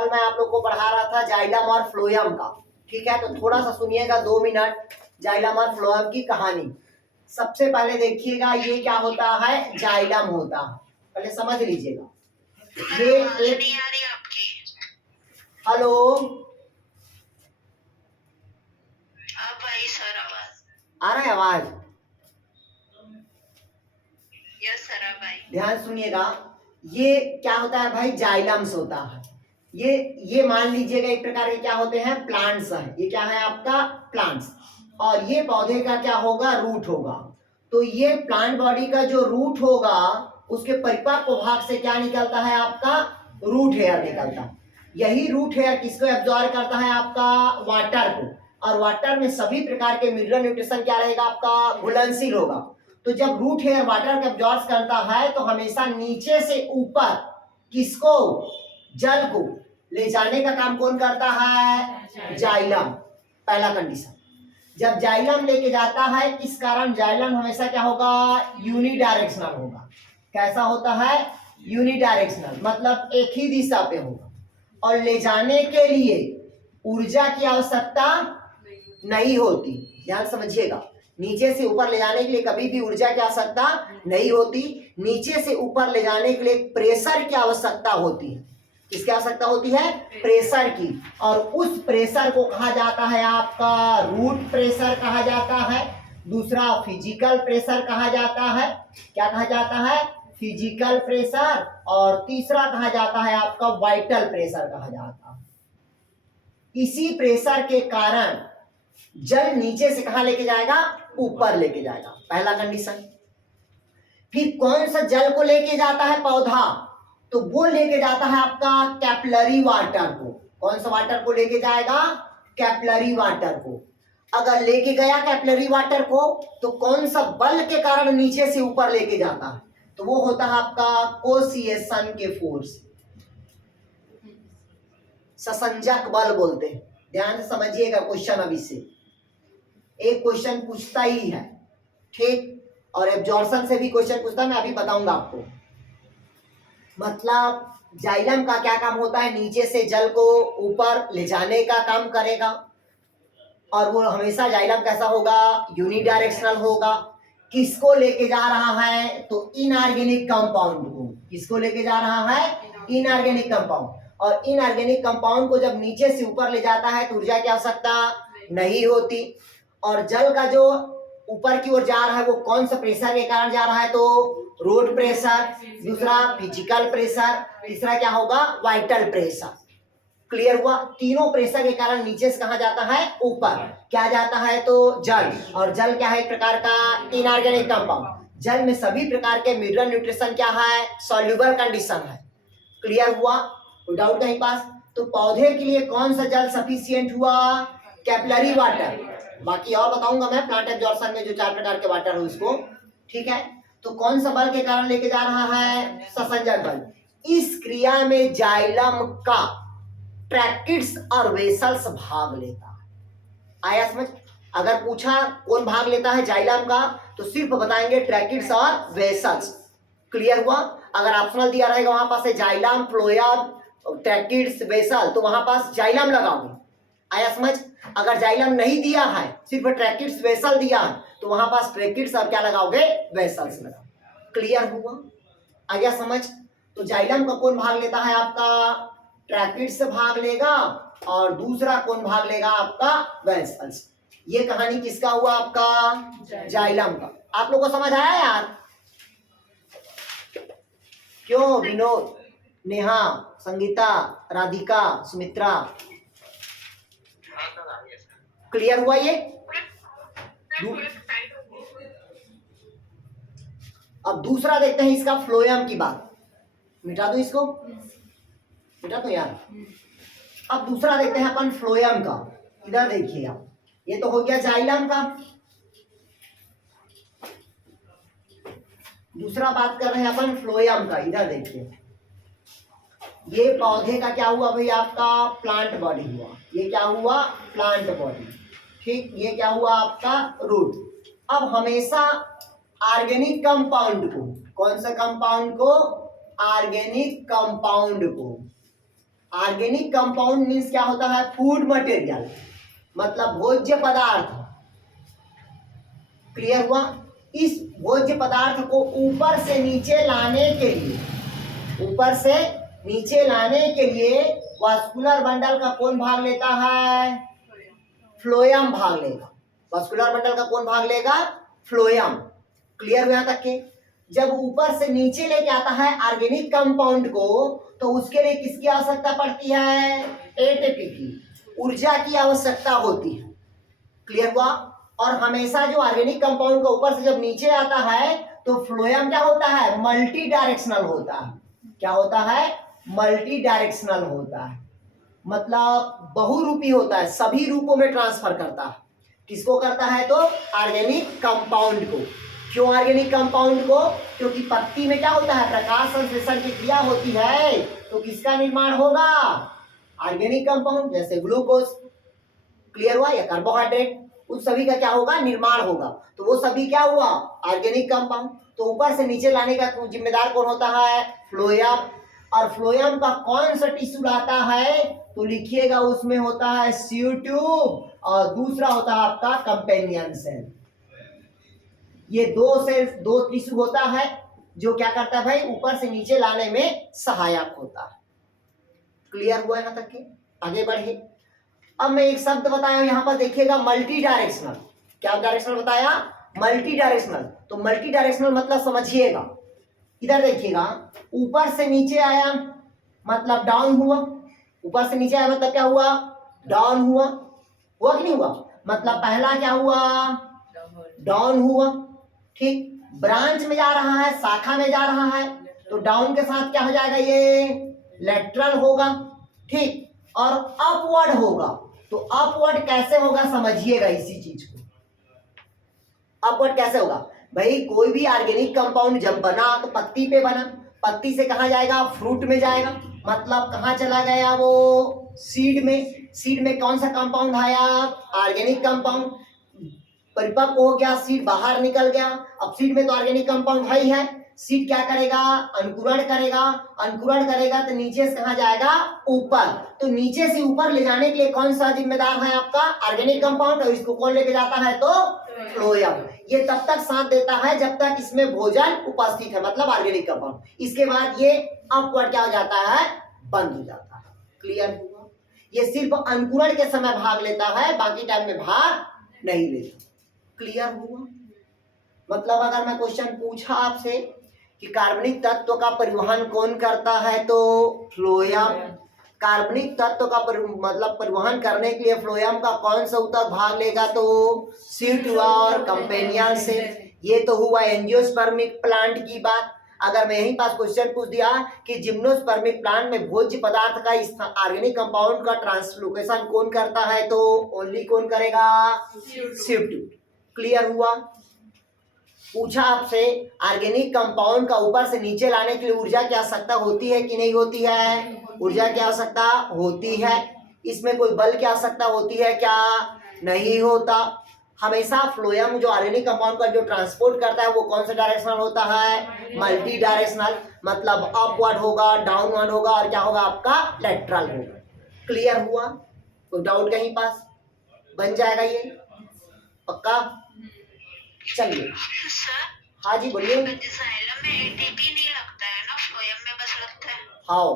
कल मैं आप लोग को पढ़ा रहा था जाइलम और फ्लोएम का, ठीक है। तो थोड़ा सा सुनिएगा 2 मिनट जाइलम और फ्लोएम की कहानी। सबसे पहले देखिएगा ये क्या होता है, जाइलम होता है, पहले समझ लीजिएगा। ये एक हेलो भाई सर आवाज आ रहा है, आवाज? यस सर भाई। ध्यान सुनिएगा, ये क्या होता है भाई, जाइलम्स होता है। ये मान लीजिएगा एक प्रकार के क्या होते हैं, प्लांट्स है। ये क्या है आपका, प्लांट्स। और ये पौधे का क्या होगा, रूट होगा। तो ये प्लांट बॉडी का जो रूट होगा उसके परिपक्व भाग से क्या निकलता है आपका, रूट हेयर निकलता है। यही रूट हेयर किसको एब्जॉर्ब करता है आपका, वाटर को। और वाटर में सभी प्रकार के मिनरल न्यूट्रिशन क्या रहेगा आपका, घुलनशील होगा। तो जब रूट हेयर वाटर को एब्जॉर्ब करता है तो हमेशा नीचे से ऊपर किसको, जल को ले जाने का काम कौन करता है, जाइलम। पहला कंडीशन, जब जाइलम लेके जाता है, इस कारण जाइलम हमेशा क्या होगा, यूनिडायरेक्शनल होगा। कैसा होता है, यूनिडायरेक्शनल, मतलब एक ही दिशा पे होगा। और ले जाने के लिए ऊर्जा की आवश्यकता नहीं होती। ध्यान समझिएगा, नीचे से ऊपर ले जाने के लिए कभी भी ऊर्जा की आवश्यकता नहीं होती। नीचे से ऊपर ले जाने के लिए प्रेशर की आवश्यकता होती है। किसकी आवश्यकता होती है, प्रेशर की। और उस प्रेशर को कहा जाता है आपका रूट प्रेशर कहा जाता है। दूसरा फिजिकल प्रेशर कहा जाता है। क्या कहा जाता है, फिजिकल प्रेशर। और तीसरा कहा जाता है आपका वाइटल प्रेशर कहा जाता है। इसी प्रेशर के कारण जल नीचे से कहां लेके जाएगा, ऊपर लेके जाएगा, पहला कंडीशन। फिर कौन सा जल को लेके जाता है पौधा, तो वो लेके जाता है आपका कैपिलरी वाटर को। कौन सा वाटर को लेके जाएगा, कैपिलरी वाटर को। अगर लेके गया कैपिलरी वाटर को तो कौन सा बल के कारण नीचे से ऊपर लेके जाता है, तो वो होता है आपका कोसिएशन के फोर्स, ससंजक बल बोलते हैं। ध्यान से समझिएगा क्वेश्चन, अभी से एक क्वेश्चन पूछता ही है, ठीक। और एब्जॉर्प्शन से भी क्वेश्चन पूछता है, मैं अभी बताऊंगा आपको। मतलब जाइलम का क्या काम होता है, नीचे से जल को ऊपर ले जाने का काम करेगा। और वो हमेशा जाइलम कैसा होगा, यूनिडायरेक्शनल होगा। किसको लेके जा रहा है, तो इनऑर्गेनिक कंपाउंड को। किसको लेके जा रहा है, इनऑर्गेनिक कंपाउंड। और इनऑर्गेनिक कंपाउंड को जब नीचे से ऊपर ले जाता है तो ऊर्जा की आवश्यकता नहीं होती। और जल का जो ऊपर की ओर जा रहा है वो कौन सा प्रेशर के कारण जा रहा है, तो रूट प्रेशर। दूसरा फिजिकल प्रेशर। तीसरा क्या होगा, वाइटल प्रेशर। क्लियर हुआ, तीनों प्रेशर के कारण नीचे से कहा जाता है, ऊपर क्या जाता है, तो जल। और जल क्या है, एक प्रकार का इनऑर्गेनिक कंपाउंड। जल में सभी प्रकार के मिनरल न्यूट्रिशन क्या है, सॉल्युबल कंडीशन है। क्लियर हुआ, कोई डाउट कहीं पास? तो पौधे के लिए कौन सा जल सफिशिएंट हुआ, कैपिलरी वाटर। बाकी और बताऊंगा मैं प्लांट एब्जॉर्प्शन में जो 4 प्रकार के वाटर है उसको, ठीक है। तो कौन सा बल के कारण लेके जा रहा है, ससंजक बल। इस क्रिया में जाइलम का ट्रैकिड्स और वेसल्स भाग लेता है। आया समझ? अगर पूछा कौन भाग लेता है जाइलम का, तो सिर्फ बताएंगे ट्रैकिड्स और वेसल्स। क्लियर हुआ? अगर ऑप्शनल दिया रहेगा वहां पास जाइलम, फ्लोएम, ट्रैकिड्स, वेसल, तो वहां पास जाइलम लगाओगे। आया समझ? अगर जाइलम नहीं दिया है, सिर्फ ट्रैकिड्स वेसल दिया है, तो वहां पास ट्रैकिड्स और क्या लगाओगे, वेसल्स लगाओगे। क्लियर हुआ? आ गया समझ? तो जाइलम का कौन भाग लेता है आपका, ट्रैकिड्स भाग लेगा। और दूसरा कौन भाग लेगा आपका, वेसल्स। ये कहानी किसका हुआ आपका, जाइलम का। आप लोग को समझ आया यार? क्यों विनोद, नेहा, संगीता, राधिका, सुमित्रा, क्लियर हुआ ये? अब दूसरा देखते हैं इसका, फ्लोएम की बात। मिटा दो इसको, मिटा दो यार। अब दूसरा देखते हैं अपन फ्लोएम का। इधर देखिए आप, ये तो हो गया जाइलम का। दूसरा बात कर रहे हैं अपन फ्लोएम का। इधर देखिए, ये पौधे का क्या हुआ भाई आपका, प्लांट बॉडी हुआ। ये क्या हुआ, प्लांट बॉडी, ठीक। ये क्या हुआ आपका, रूट। अब हमेशा ऑर्गेनिक कंपाउंड को, कौन सा कंपाउंड को, ऑर्गेनिक कंपाउंड को ऑर्गेनिक कंपाउंड मीन्स क्या होता है? फूड मटेरियल, मतलब भोज्य पदार्थ। क्लियर हुआ? इस भोज्य पदार्थ को ऊपर से नीचे लाने के लिए, ऊपर से नीचे लाने के लिए वास्कुलर बंडल का कौन भाग लेता है? फ्लोएम भाग लेगा। वास्कुलर बंडल का कौन भाग लेगा? फ्लोएम। क्लियर हुआ? यहाँ तक के जब ऊपर से नीचे लेके आता है ऑर्गेनिक कंपाउंड को, तो उसके लिए किसकी आवश्यकता पड़ती है? एटीपी की, ऊर्जा की आवश्यकता होती है। क्लियर हुआ? और हमेशा जो ऑर्गेनिक कंपाउंड का ऊपर से जब नीचे आता है तो फ्लोएम क्या होता है? मल्टी डायरेक्शनल होता है। क्या होता है? मल्टी डायरेक्शनल होता है, मतलब बहुरूपी होता है, सभी रूपों में ट्रांसफर करता है। किसको करता है? तो ऑर्गेनिक कंपाउंड को। क्यों ऑर्गेनिक कंपाउंड को? क्योंकि पत्ती में क्या होता है? प्रकाश संश्लेषण की क्रिया होती है, तो किसका निर्माण होगा? ऑर्गेनिक कंपाउंड, जैसे ग्लूकोज। क्लियर हुआ? या कार्बोहाइड्रेट, उस सभी का क्या होगा? निर्माण होगा। तो वो सभी क्या हुआ? Organic compound. तो ऊपर से नीचे लाने का जिम्मेदार कौन होता है? फ्लोएम। और फ्लोएम का कौन सा टिश्यू रहता है? तो लिखिएगा, उसमें होता है सीयू ट्यूब और दूसरा होता है आपका कंपेनियन सेल। ये दो टिश्यू होता है जो क्या करता है भाई? ऊपर से नीचे लाने में सहायक होता है। क्लियर हुआ यहाँ तक के? आगे बढ़े। अब मैं एक शब्द बताया यहाँ पर, देखिएगा, मल्टी डायरेक्शनल। क्या डायरेक्शनल बताया? Multi directional. तो मल्टी डायरेक्शनल मतलब समझिएगा, इधर देखिएगा, ऊपर से नीचे आया मतलब डाउन हुआ, ऊपर से नीचे आया मतलब क्या हुआ? डाउन हुआ। हुआ कि नहीं हुआ? मतलब पहला क्या हुआ? डाउन हुआ। ठीक, ब्रांच में जा रहा है, शाखा में जा रहा है, तो डाउन के साथ क्या हो जाएगा? ये लेटरल होगा। ठीक, और अपवर्ड होगा। तो अपवर्ड कैसे होगा समझिएगा इसी चीज को। अपवर्ड कैसे होगा भाई? कोई भी ऑर्गेनिक कंपाउंड जब बना तो पत्ती पे बना, पत्ती से कहाँ जाएगा? फ्रूट में जाएगा, मतलब कहाँ चला गया वो? सीड में। सीड में कौन सा कंपाउंड आया? Organic compound. परिपक्व हो गया, सीड बाहर निकल गया। अब सीड में तो ऑर्गेनिक कंपाउंड है ही है। सीड क्या करेगा? अंकुरण करेगा। अंकुरण करेगा तो नीचे से कहाँ जाएगा? ऊपर। तो नीचे से ऊपर ले जाने के लिए कौन सा जिम्मेदार है? आपका ऑर्गेनिक कंपाउंड। और इसको कौन लेके जाता है? तो फ्लोएम। ये तब तक साथ देता है जब तक इसमें भोजन उपस्थित है, मतलब ऑर्गेनिक कंपाउंड। इसके बाद ये अपवर्ड क्या हो जाता है? बंद हो जाता है। क्लियर हुआ? ये सिर्फ अंकुरण के समय भाग लेता है, बाकी टाइम में भाग नहीं लेता। क्लियर हुआ? मतलब अगर मैं क्वेश्चन पूछा आपसे कि कार्बनिक तत्व का परिवहन कौन करता है, तो फ्लोएम। कार्बनिक तत्व का मतलब परिवहन करने के लिए फ्लोएम का कौन सा ऊतक भाग लेगा? तो सीट और कंपेनियन से। ये तो हुआ एंजियोस्पर्मिक प्लांट की बात। अगर मैं यहीं पास क्वेश्चन पूछ दिया कि जिम्नोस्पर्मिक प्लांट में भोज्य पदार्थ का ऑर्गेनिक कंपाउंड का ट्रांसलोकेशन कौन करता है, तो ओनली कौन करेगा? CO2। क्लियर हुआ? पूछा आपसे ऑर्गेनिक कंपाउंड का ऊपर से नीचे लाने के लिए ऊर्जा की आवश्यकता होती है कि नहीं होती है? ऊर्जा की आवश्यकता होती है। इसमें कोई बल की आवश्यकता होती है क्या? नहीं होता। हमेशा फ्लोएम जो ऑर्गेनिक कंपाउंड का जो ट्रांसपोर्ट करता है वो कौन सा डायरेक्शनल होता है? मल्टी डायरेक्शनल, मतलब अपवर्ड होगा, डाउनवर्ड होगा और क्या होगा? आपका लेटरल होगा। क्लियर हुआ? कोई डाउट कहीं पास? बन जाएगा ये पक्का? चलिए, सर हाँ जी बोलिए। जाइलम में एटीपी नहीं लगता है ना, फ्लोएम में बस लगता है। हाँ,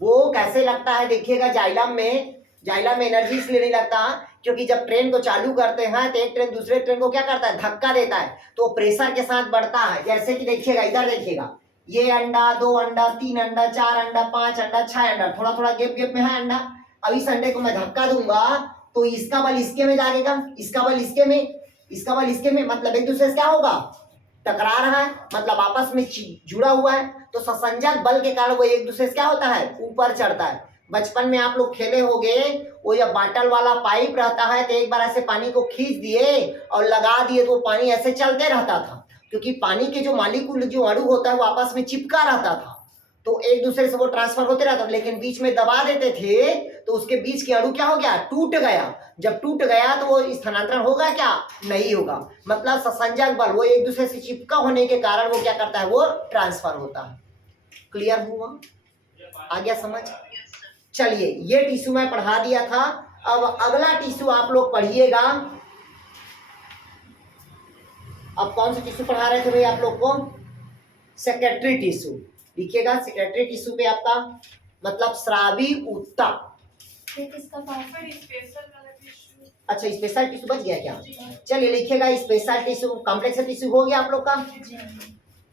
वो कैसे लगता है देखिएगा। जाइलम में एनर्जी इसलिए नहीं लगता क्योंकि जब ट्रेन को चालू करते हैं तो एक ट्रेन दूसरे ट्रेन को क्या करता है? धक्का देता है, तो प्रेशर के साथ बढ़ता है। जैसे कि देखिएगा, इधर देखिएगा, ये अंडा, 2 अंडा, 3 अंडा, 4 अंडा, 5 अंडा, 6 अंडा, थोड़ा थोड़ा गैप में है अंडा। अब इस अंडे को मैं धक्का दूंगा तो इसका बल इसके में जाएगा, इसका बल इसके में, इसका बल इसके में, मतलब एक दूसरे से क्या होगा? टकरा रहा है, मतलब आपस में जुड़ा हुआ है। तो ससंजक बल के कारण वो एक दूसरे से क्या होता है? ऊपर चढ़ता है। बचपन में आप लोग खेले होंगे, वो जब बाटल वाला पाइप रहता है तो एक बार ऐसे पानी को खींच दिए और लगा दिए तो पानी ऐसे चलते रहता था, क्योंकि पानी के जो मालिक्यूल जो अणु होता है वो आपस में चिपका रहता था, तो एक दूसरे से वो ट्रांसफर होते रहता था। लेकिन बीच में दबा देते थे तो उसके बीच के अणु क्या हो गया? टूट गया। जब टूट गया तो वो स्थानांतरण होगा क्या? नहीं होगा। मतलब ससंजक बल, वो एक दूसरे से चिपका होने के कारण वो क्या करता है? वो ट्रांसफर होता है। क्लियर हुआ? आ गया समझ? Yes sir. चलिए ये टिश्यू मैं पढ़ा दिया था। अब अगला टिश्यू आप लोग पढ़िएगा। अब कौन सा टिश्यू पढ़ा रहे थे भाई आप लोग को? Secretary tissue. लिखिएगा सेक्रेटरी टिश्यू पे आपका मतलब स्रावी ऊतक। अच्छा स्पेशल टिश्यू बच गया क्या? चलिए लिखिएगा स्पेशल टिश्यू। कॉम्प्लेक्स टिश्यू हो गया आप लोग का।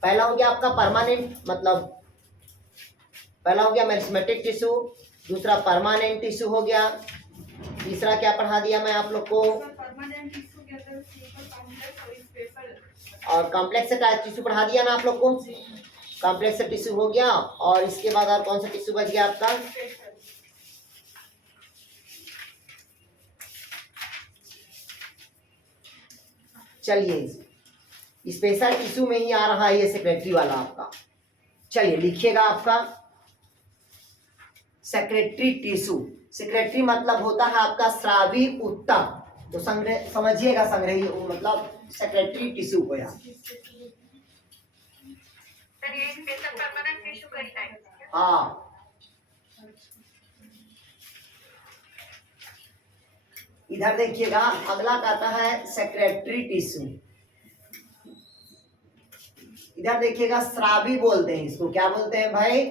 पहला हो गया आपका परमानेंट, मतलब पहला हो गया मेरिस्मेटिक टिश्यू, दूसरा परमानेंट टिश्यू हो गया, तीसरा क्या पढ़ा दिया मैं आप लोग को? और कॉम्प्लेक्स टिश्यू पढ़ा दिया ना आप लोग को। कॉम्प्लेक्स टिश्यू हो गया और इसके बाद और कौन सा टिश्यू बच गया आपका? चलिए स्पेशल टिश्यू में ही आ रहा है ये सेक्रेटरी वाला आपका। चलिए लिखिएगा आपका सेक्रेटरी टिश्यू। सेक्रेटरी मतलब होता है आपका स्रावी ऊतक। तो संग्रह समझिएगा, संग्रही मतलब सेक्रेटरी टिश्यू को यार। सर ये स्पेशल परमानेंट टिश्यू का ही टाइप है। हाँ इधर देखिएगा अगला कहता है सेक्रेटरी टिश्यू। इधर देखिएगा स्रावी बोलते हैं इसको। क्या बोलते हैं भाई?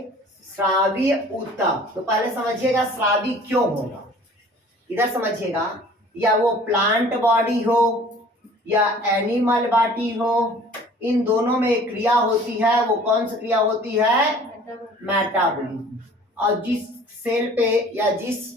स्रावी ऊतक। तो पहले समझिएगा स्रावी क्यों होगा। इधर समझिएगा, या वो प्लांट बॉडी हो या एनिमल बॉडी हो, इन दोनों में एक क्रिया होती है। वो कौन सी क्रिया होती है? मेटाबॉलिज्म। और जिस सेल पे या जिस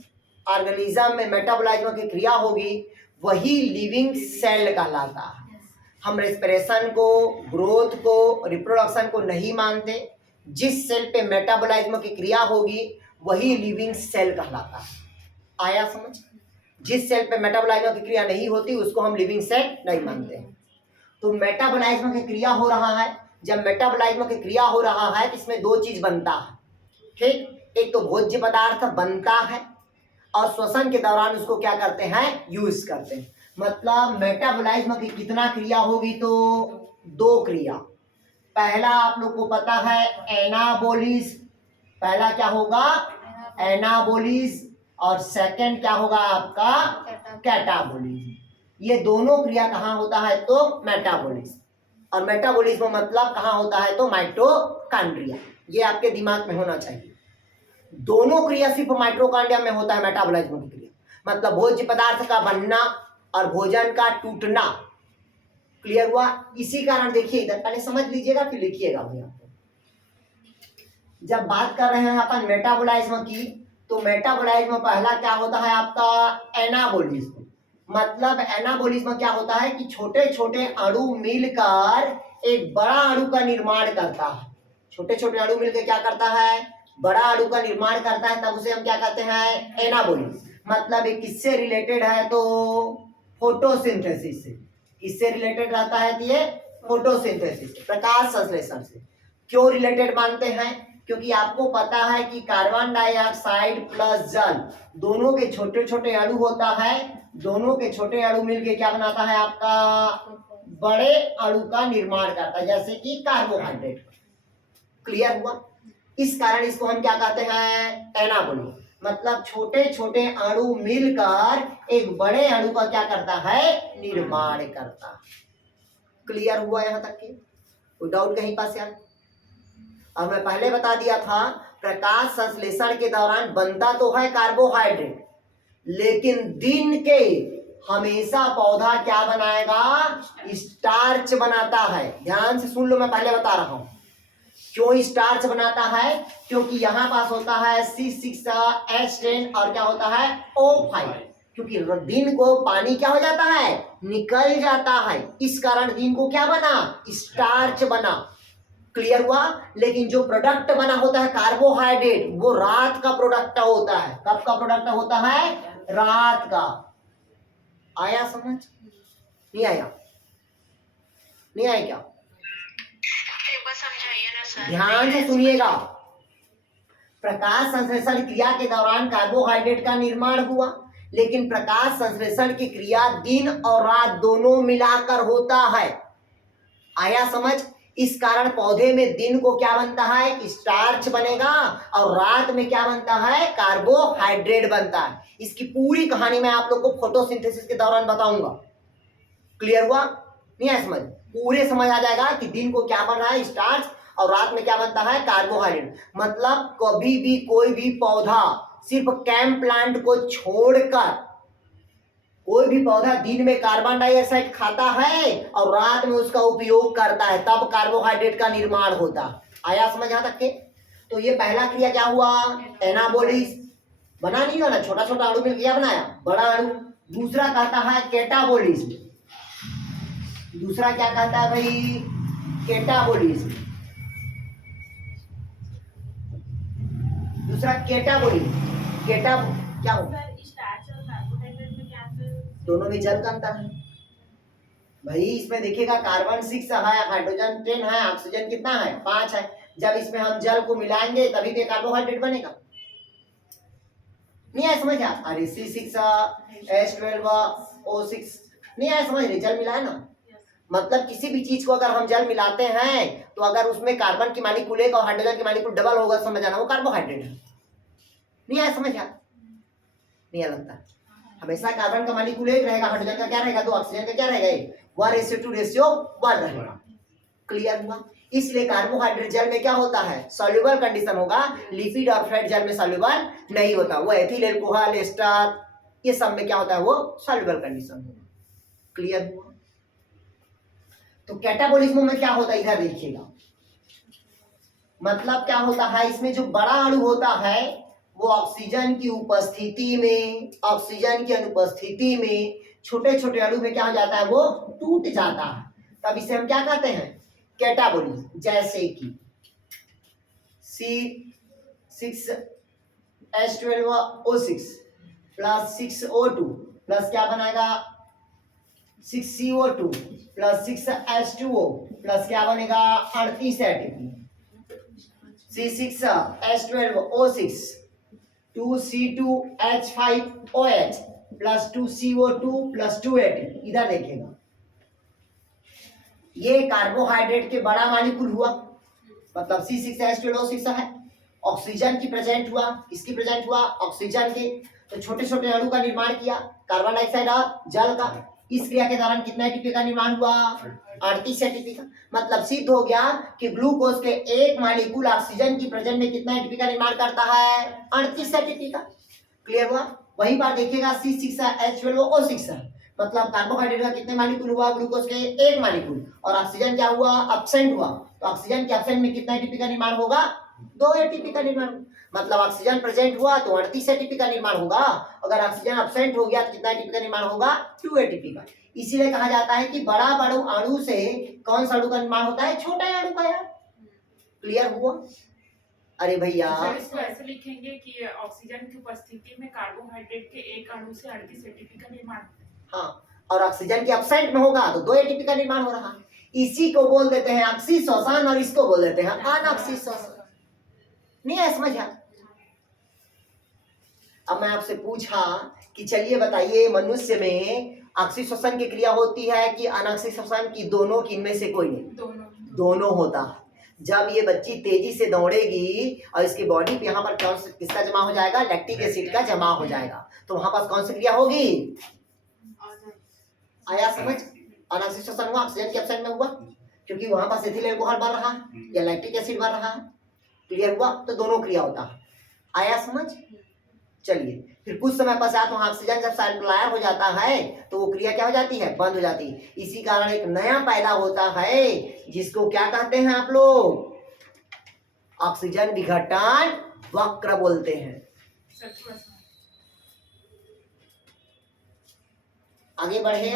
ऑर्गेनिज्म में मेटाबॉलिज्म की क्रिया होगी वही लिविंग सेल कहलाता है। हम रेस्पिरेशन को, ग्रोथ को, रिप्रोडक्शन को नहीं मानते। जिस सेल पे मेटाबॉलिज्म की क्रिया होगी वही लिविंग सेल कहलाता है। आया समझ? जिस सेल पे मेटाबॉलिज्म की क्रिया नहीं होती उसको हम लिविंग सेल नहीं मानते। तो मेटाबॉलिज्म की क्रिया हो रहा है। जब मेटाबॉलिज्म की क्रिया हो रहा है तो इसमें दो चीज बनता है, ठीक? एक तो भोज्य पदार्थ बनता है और श्वसन के दौरान उसको क्या करते हैं? यूज करते हैं। मतलब मेटाबॉलिज्म की कितना क्रिया होगी? तो दो क्रिया। पहला आप लोग को पता है एनाबोलिस। पहला क्या होगा? एनाबोलिस। और सेकंड क्या होगा आपका? कैटाबोलिज्म। ये दोनों क्रिया कहाँ होता है? तो मेटाबॉलिज्म। और मेटाबॉलिज्म मतलब कहाँ होता है? तो माइटोकॉन्ड्रिया। ये आपके दिमाग में होना चाहिए। दोनों क्रिया सिर्फ माइटोकॉन्ड्रिया में होता है मेटाबॉलिज्म की क्रिया। मतलब भोज्य पदार्थ का बनना और भोजन का टूटना। क्लियर हुआ? इसी कारण देखिए इधर पहले समझ लीजिएगा फिर लिखिएगा भैया। जब बात कर रहे हैं अपन मेटाबॉलिज्म की, तो मेटाबॉलिज्म पहला क्या होता है आपका? एनाबोलिज्म। मतलब एनाबोलिज्म क्या होता है कि छोटे छोटे अणु मिलकर एक बड़ा अणु का निर्माण करता है। छोटे छोटे अणु मिलकर क्या करता है? बड़ा अणु का निर्माण करता है। तब उसे हम क्या कहते हैं? एनाबोलिज्म। मतलब ये किससे रिलेटेड है? तो फोटोसिंथेसिस से। किससे रिलेटेड रहता है? तो ये फोटोसिंथेसिस से, प्रकाश संश्लेषण से। क्यों रिलेटेड मानते हैं? क्योंकि आपको पता है कि कार्बन डाइऑक्साइड प्लस जल दोनों के छोटे छोटे अणु होता है। दोनों के छोटे अणु मिलके क्या बनाता है? आपका बड़े अणु का निर्माण करता है, जैसे कि कार्बोहाइड्रेट। क्लियर हुआ? इस कारण इसको हम क्या कहते हैं? एनाबोलिज्म। मतलब छोटे छोटे अणु मिलकर एक बड़े अणु का क्या करता है? निर्माण करता है। क्लियर हुआ यहां तक की? कोई डाउट कहीं पास यार? और मैं पहले बता दिया था प्रकाश संश्लेषण के दौरान बनता तो है कार्बोहाइड्रेट, लेकिन दिन के हमेशा पौधा क्या बनाएगा? स्टार्च बनाता है। ध्यान से सुन लो, मैं पहले बता रहा हूं क्यों स्टार्च बनाता है। क्योंकि यहां पास होता है C6H10 और क्या होता है? O5। क्योंकि दिन को पानी क्या हो जाता है? निकल जाता है। इस कारण दिन को क्या बना? स्टार्च बना। क्लियर हुआ? लेकिन जो प्रोडक्ट बना होता है कार्बोहाइड्रेट, वो रात का प्रोडक्ट होता है। कब का प्रोडक्ट होता है? रात का। आया समझ? नहीं आया? नहीं आया क्या? एक बार समझाइए ना सर। ध्यान से सुनिएगा। प्रकाश संश्लेषण क्रिया के दौरान कार्बोहाइड्रेट का निर्माण हुआ, लेकिन प्रकाश संश्लेषण की क्रिया दिन और रात दोनों मिलाकर होता है। आया समझ? इस कारण पौधे में दिन को क्या बनता है कि स्टार्च बनेगा और रात में क्या बनता है, कार्बोहाइड्रेट बनता है। इसकी पूरी कहानी मैं आप लोग को फोटोसिंथेसिस के दौरान बताऊंगा। क्लियर हुआ? नहीं है समझ? पूरे समझ आ जाएगा कि दिन को क्या बन रहा है, स्टार्च, और रात में क्या बनता है, कार्बोहाइड्रेट। मतलब कभी भी कोई भी पौधा सिर्फ कैम प्लांट को छोड़कर कोई भी पौधा दिन में कार्बन डाइऑक्साइड खाता है और रात में उसका उपयोग करता है, तब कार्बोहाइड्रेट का निर्माण होता है। आया समझ यहाँ तक के? तो ये पहला क्रिया क्या हुआ, एनाबोलिस बना, नहीं ना, छोटा छोटा अणु में क्या बनाया, बड़ा अणु। दूसरा कहता है कैटाबोलिस। दूसरा क्या कहता है भाई, कैटाबोलिस। दूसरा कैटाबोलिस। केटा क्या होता है, दोनों में जल का अंतर है भाई। इसमें देखिएगा कार्बन 6 है, हाइड्रोजन 10 है, ऑक्सीजन कितना है, 5 है। जब इसमें हम जल को मिलाएंगे तभी तो कार्बोहाइड्रेट बनेगा। नहीं आया समझ? अरे C6H12O6 नहीं आया समझ रहे, जल मिलाए ना। मतलब किसी भी चीज को अगर हम जल मिलाते हैं तो अगर उसमें कार्बन की मालिक्यूल एक और हाइड्रोजन की मालिक्यूल डबल होगा, समझ आना, वो कार्बोहाइड्रेट है। नहीं आया समझ? नहीं लगता हमेशा कार्बन का मालिक्यूल एक रहेगा, हाइड्रोजन का क्या रहेगा, तो ऑक्सीजन का क्या रहेगा, 1:2:1 रहेगा। क्लियर हुआ? इसलिए कार्बोहाइड्रेट जल में क्या होता है, सॉल्युबल कंडीशन होगा। लिपिड और फैट जल में सॉल्युबल नहीं होता। वो एथिल एल्कोहल एस्टर ये सब में क्या होता है, वो सॉल्युबल कंडीशन होगा। क्लियर हुआ? तो कैटाबोलिज्म में क्या होता है, इधर देखिएगा। मतलब क्या होता है, इसमें जो बड़ा अणु होता है वो ऑक्सीजन की उपस्थिति में, ऑक्सीजन की अनुपस्थिति में छोटे छोटे अणु में क्या हो जाता है, वो टूट जाता है। तब इसे हम क्या कहते हैं, कैटाबोलिज्म। जैसे कि C6H12O6 प्लस 6O2 प्लस क्या बनाएगा, 6CO2 प्लस 6H2O प्लस क्या बनेगा, 38 ATP। C6H12O6 2C2H5OH plus 2CO2 plus 2 ATP। इधर देखिएगा, ये कार्बोहाइड्रेट के बड़ा मॉलिक्यूल हुआ, मतलब C6H12O6 है। ऑक्सीजन की प्रेजेंट हुआ, किसकी प्रेजेंट हुआ, ऑक्सीजन के। तो छोटे छोटे अणु का निर्माण किया, कार्बन डाइऑक्साइड और जल का। इस क्रिया के दौरान कितना एटीपी का निर्माण हुआ, 38 एटीपी का। मतलब सिद्ध हो गया कि ग्लूकोज के एक मॉलिक्यूल ऑक्सीजन की प्रेजेंट में कितना एटीपी का निर्माण करता है, 38 एटीपी का। क्लियर हुआ? वही बात देखिएगा, C6H12O6 है, मतलब कार्बोहाइड्रेट का कितने मॉलिक्यूल हुआ, ग्लूकोज के एक मॉलिक्यूल, और ऑक्सीजन क्या हुआ, एब्सेंट हुआ। तो ऑक्सीजन के एब्सेंट में कितना एटीपी का निर्माण होगा, 2 एटीपी का निर्माण। मतलब ऑक्सीजन प्रेजेंट हुआ तो 38 एटीपी का निर्माण होगा, अगर ऑक्सीजन एब्सेंट हो गया तो कितना एटीपी का निर्माण होगा, 2 एटीपी का। इसीलिए कहा जाता है कि बड़ा बड़ा अणु से कौन सा अणु का निर्माण होता है, छोटा अणु का। यार क्लियर हुआ? अरे भैया इसको ऐसे लिखेंगे कि ऑक्सीजन की उपस्थिति में कार्बोहाइड्रेट के एक अणु से 38 एटीपी का निर्माण। हाँ, और ऑक्सीजन के एब्सेंट में होगा तो 2 एटीपी का निर्माण हो रहा है। इसी को बोल देते हैं ऑक्सी श्वसन और इसको बोल देते हैं अनऑक्सी श्वसन। नहीं है समझ? अब मैं आपसे पूछा कि चलिए बताइए, मनुष्य में ऑक्सी श्वसन की क्रिया होती है कि अनऑक्सी श्वसन की, दोनों की, इनमें से कोई नहीं, दोनों होता है। जब ये बच्ची तेजी से दौड़ेगी और इसकी बॉडी पे यहाँ पर कौन सा किसका जमा हो जाएगा, लैक्टिक एसिड का जमा हो जाएगा, तो वहां पास कौन सी क्रिया होगी, आया समझ? अनऑक्सी श्वसन हुआ, ऑक्सीजन के एब्सेंट में हुआ, क्योंकि वहां पास एथिल अल्कोहल बन रहा है या लैक्टिक एसिड बन रहा है। क्लियर हुआ? तो दोनों क्रिया होता है। आया समझ? चलिए, फिर कुछ समय पश्चात वहां ऑक्सीजन जब सप्लायर हो जाता है तो वो क्रिया क्या हो जाती है, बंद हो जाती है। इसी कारण एक नया पैदा होता है जिसको क्या कहते हैं आप लोग, ऑक्सीजन विघटन वक्र बोलते हैं। आगे बढ़े,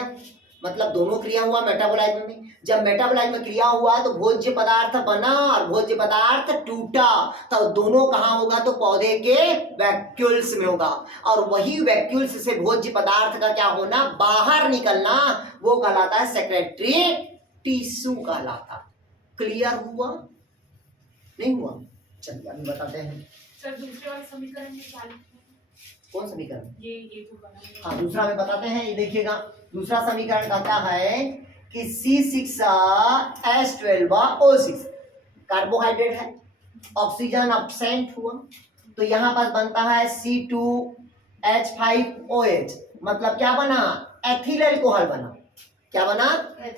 मतलब दोनों क्रिया हुआ मेटाबोलाइज्म में। जब मेटाबोलाइज्म में क्रिया हुआ तो भोज्य पदार्थ बना और भोज्य पदार्थ टूटा, तो दोनों कहाँ होगा, तो पौधे के वैक्यूल्स में होगा, और वही वैक्यूल्स से भोज्य पदार्थ का क्या होना, बाहर निकलना, वो कहलाता है सेक्रेटरी टिश्यू कहलाता। क्लियर हुआ? नहीं हुआ? चलिए अभी बताते हैं। सर दूसरे वाले समीकरण में क्या लिखते हैं? कौन समीकरण? ये जो बना है। हाँ, दूसरा में बताते हैं। ये देखिएगा, दूसरा समीकरण कहता है कि C6H12O6 कार्बोहाइड्रेट है, ऑक्सीजन अब्सेंट हुआ, तो यहां पर बनता है C2H5OH, मतलब क्या बना, एथिल एल्कोहल बना। क्या बना,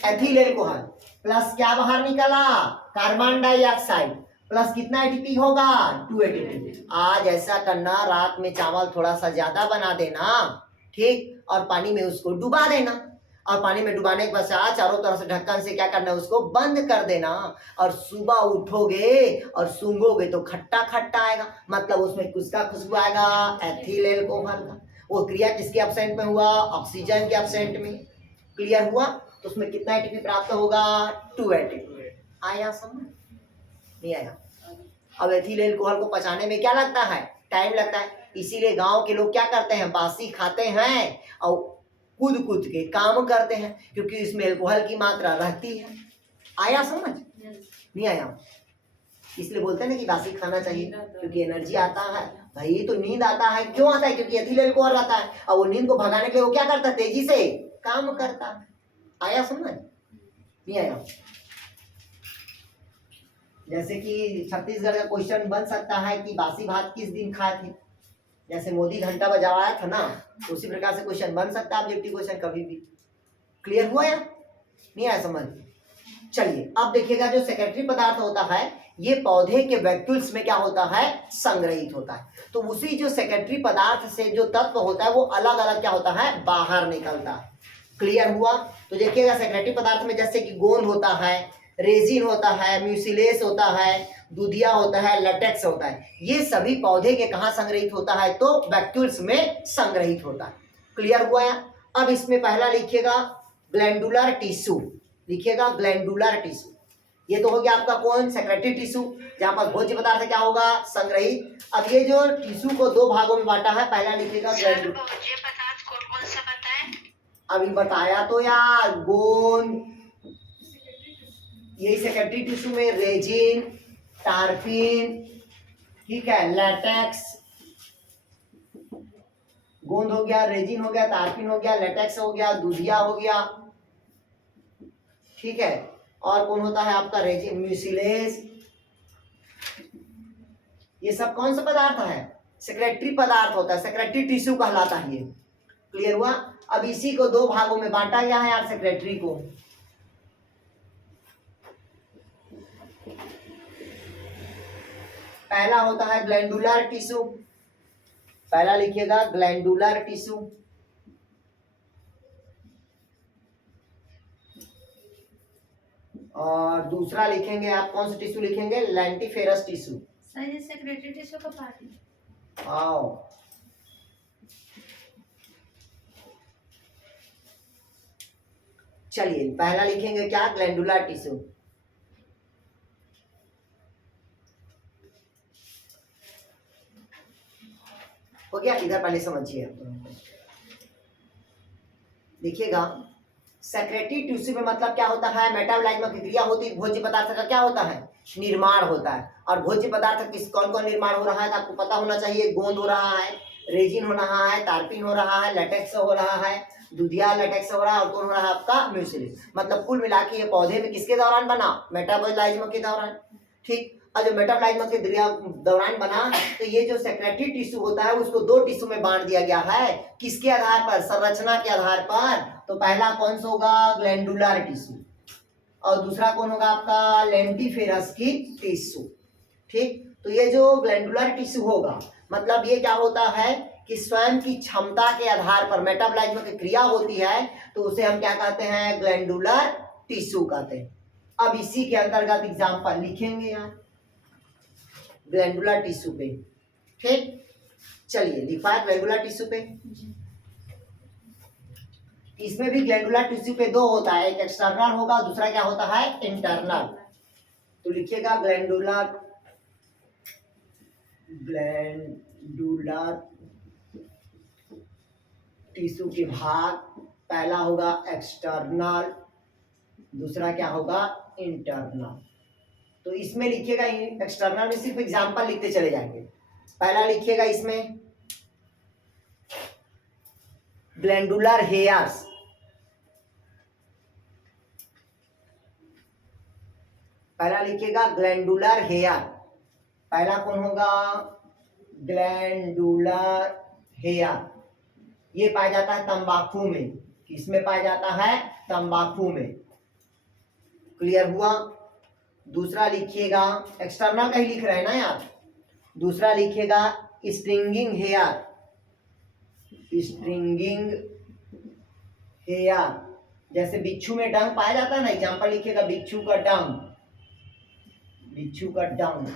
एथिल एल्कोहल, प्लस क्या बाहर निकला, कार्बन डाइऑक्साइड, प्लस कितना एटीपी होगा, 2 एटीपी। आज ऐसा करना, रात में चावल थोड़ा सा ज्यादा बना देना, ठीक, और पानी में उसको डुबा देना, और पानी में डुबाने के पश्चात चारों तरफ से ढक्कन से क्या करना है, उसको बंद कर देना, और सुबह उठोगे और सूंघोगे तो खट्टा खट्टा आएगा, मतलब उसमें किसका खुशबू आएगा, एथिल एल्कोहल का। वो क्रिया किसके एब्सेंट में हुआ, ऑक्सीजन के एब्सेंट में। क्लियर हुआ, तो उसमें कितना एटीपी प्राप्त होगा, 2 एटीपी। आया समझ, नहीं आया। अब एथिल एल्कोहल को पचाने में क्या लगता है, टाइम लगता है, इसीलिए गांव के लोग क्या करते हैं, बासी खाते हैं और कूद कूद के काम करते हैं, क्योंकि इसमें एल्कोहल की मात्रा रहती है। आया समझ, नहीं आया। इसलिए बोलते हैं ना कि बासी खाना चाहिए, क्योंकि एनर्जी आता है भाई। तो नींद आता है, क्यों आता है, क्योंकि एथिल एल्कोहल रहता है, और वो नींद को भगाने के लिए वो क्या करता है, तेजी से काम करता है। आया समझ, नहीं आया। जैसे कि छत्तीसगढ़ का क्वेश्चन बन सकता है कि बासी भात किस दिन खाए थे, जैसे मोदी घंटा बजाया था ना, तो उसी प्रकार से क्वेश्चन बन सकता है, ऑब्जेक्टिव क्वेश्चन कभी भी। क्लियर हुआ या नहीं आया समझ। चलिए अब देखिएगा, जो सेक्रेटरी पदार्थ होता है ये पौधे के वैक्यूल्स में क्या होता है, संग्रहित होता है। तो उसी जो सेक्रेटरी पदार्थ से जो तत्व होता है वो अलग अलग क्या होता है, बाहर निकलता है। क्लियर हुआ, तो देखिएगा सेक्रेटरी पदार्थ में जैसे कि गोंद होता है, रेजिन होता है, म्यूसिलेस होता है, दूधिया होता है, लेटेक्स होता है, ये सभी पौधे के कहाँ संग्रहित होता है, तो वैक्यूल्स में संग्रहित होता है। क्लियर हुआ है। अब इसमें पहला लिखिएगा ग्लैंडुलर टिश्यू, लिखिएगा ग्लैंडुलर टिश्यू। ये तो हो गया आपका कौन, सेक्रेटरी टिश्यू, जहां पर भोज्य पदार्थ क्या होगा, संग्रहित। अब ये जो टिश्यू को दो भागों में बांटा है, पहला लिखिएगा सर ग्लैंडुलर। भोज्य पदार्थ कौन कौन सा बताए, अभी बताया तो यार, गोंद, यही सेक्रेटरी टिश्यू में रेजिन, टार्फिन, ठीक है, लेटेक्स, गोंद हो गया, रेजिन हो गया, टार्फिन हो गया, लेटेक्स हो गया, दूधिया हो गया, ठीक है, और कौन होता है आपका, रेजिन, म्यूसिलेस। ये सब कौन सा पदार्थ है, सेक्रेटरी पदार्थ होता है, सेक्रेटरी टिश्यू कहलाता है ये। क्लियर हुआ। अब इसी को दो भागों में बांटा गया है यार, सेक्रेटरी को। पहला होता है ग्लैंडुलर टिश्यू, पहला लिखिएगा ग्लैंडुलर टिश्यू, और दूसरा लिखेंगे आप कौन सा टिश्यू लिखेंगे, लेंटिफेरस टिश्यू। सर ये सेक्रेटरी टिश्यू का पार्ट है। आओ, चलिए पहला लिखेंगे क्या, ग्लैंडुलर टिश्यू। हो गया, इधर पहले समझिए। देखिएगा सेक्रेटरी टिश्यू में मतलब क्या होता है, मेटाबॉलिज्म की क्रिया होती है, भोज्य पदार्थ का क्या होता है, निर्माण होता है। और भोज्य पदार्थ किस कौन कौन निर्माण हो रहा है, तो आपको पता होना चाहिए, गोंद हो रहा है, रेजिन हो रहा है, टार्पिन हो रहा है, लेटेक्स हो रहा है, दूधिया लेटेक्स हो रहा है, और कौन हो रहा है आपका, म्यूसिलिन। मतलब कुल मिला के ये पौधे में किसके दौरान बना, मेटाबॉलिज्म के दौरान। ठीक, और जो मेटाबॉलिज्म के दौरान बना, तो ये जो सेक्रेटरी टिश्यू होता है उसको दो टिश्यू में बांट दिया गया है, किसके आधार पर, संरचना के आधार पर। तो पहला कौन सा होगा, ग्लैंडुलर टिश्यू, और दूसरा कौन होगा आपका, लेंटिफेरस की टिश्यू। ठीक, तो ये जो ग्लैंडुलर टिश्यू होगा, मतलब ये क्या होता है कि स्वयं की क्षमता के आधार पर मेटाबॉलिज्म की क्रिया होती है, तो उसे हम क्या कहते हैं, ग्लैंडुलर टिश्यू कहते हैं। अब इसी के अंतर्गत एग्जाम्पल लिखेंगे यार ग्लैंडुलर टिश्यू पे। ठीक, चलिए लिखा है ग्लैंडुलर टिश्यू पे। इसमें भी ग्लैंडुलर टिश्यू पे दो होता है, एक एक्सटर्नल होगा, दूसरा क्या होता है, इंटरनल। तो लिखिएगा ग्लैंडुलर टिश्यू के भाग, पहला होगा एक्सटर्नल, दूसरा क्या होगा, इंटरनल। तो इसमें लिखिएगा एक्सटर्नल में सिर्फ एग्जांपल लिखते चले जाएंगे। पहला लिखिएगा इसमें ग्लैंडुलर हेयर्स, पहला लिखिएगा ग्लैंडुलर हेयर। पहला कौन होगा? Glandular hair. ये पाया जाता है तंबाकू में। किसमें पाया जाता है? तंबाकू में। क्लियर हुआ? दूसरा लिखिएगा, एक्सटर्नल का ही लिख रहे हैं ना यार। दूसरा लिखिएगा स्ट्रिंगिंग हेयर। स्ट्रिंगिंग हेयर, जैसे बिच्छू में डंक पाया जाता है ना, एग्जांपल लिखिएगा बिच्छू का डंक। बिच्छू का डंक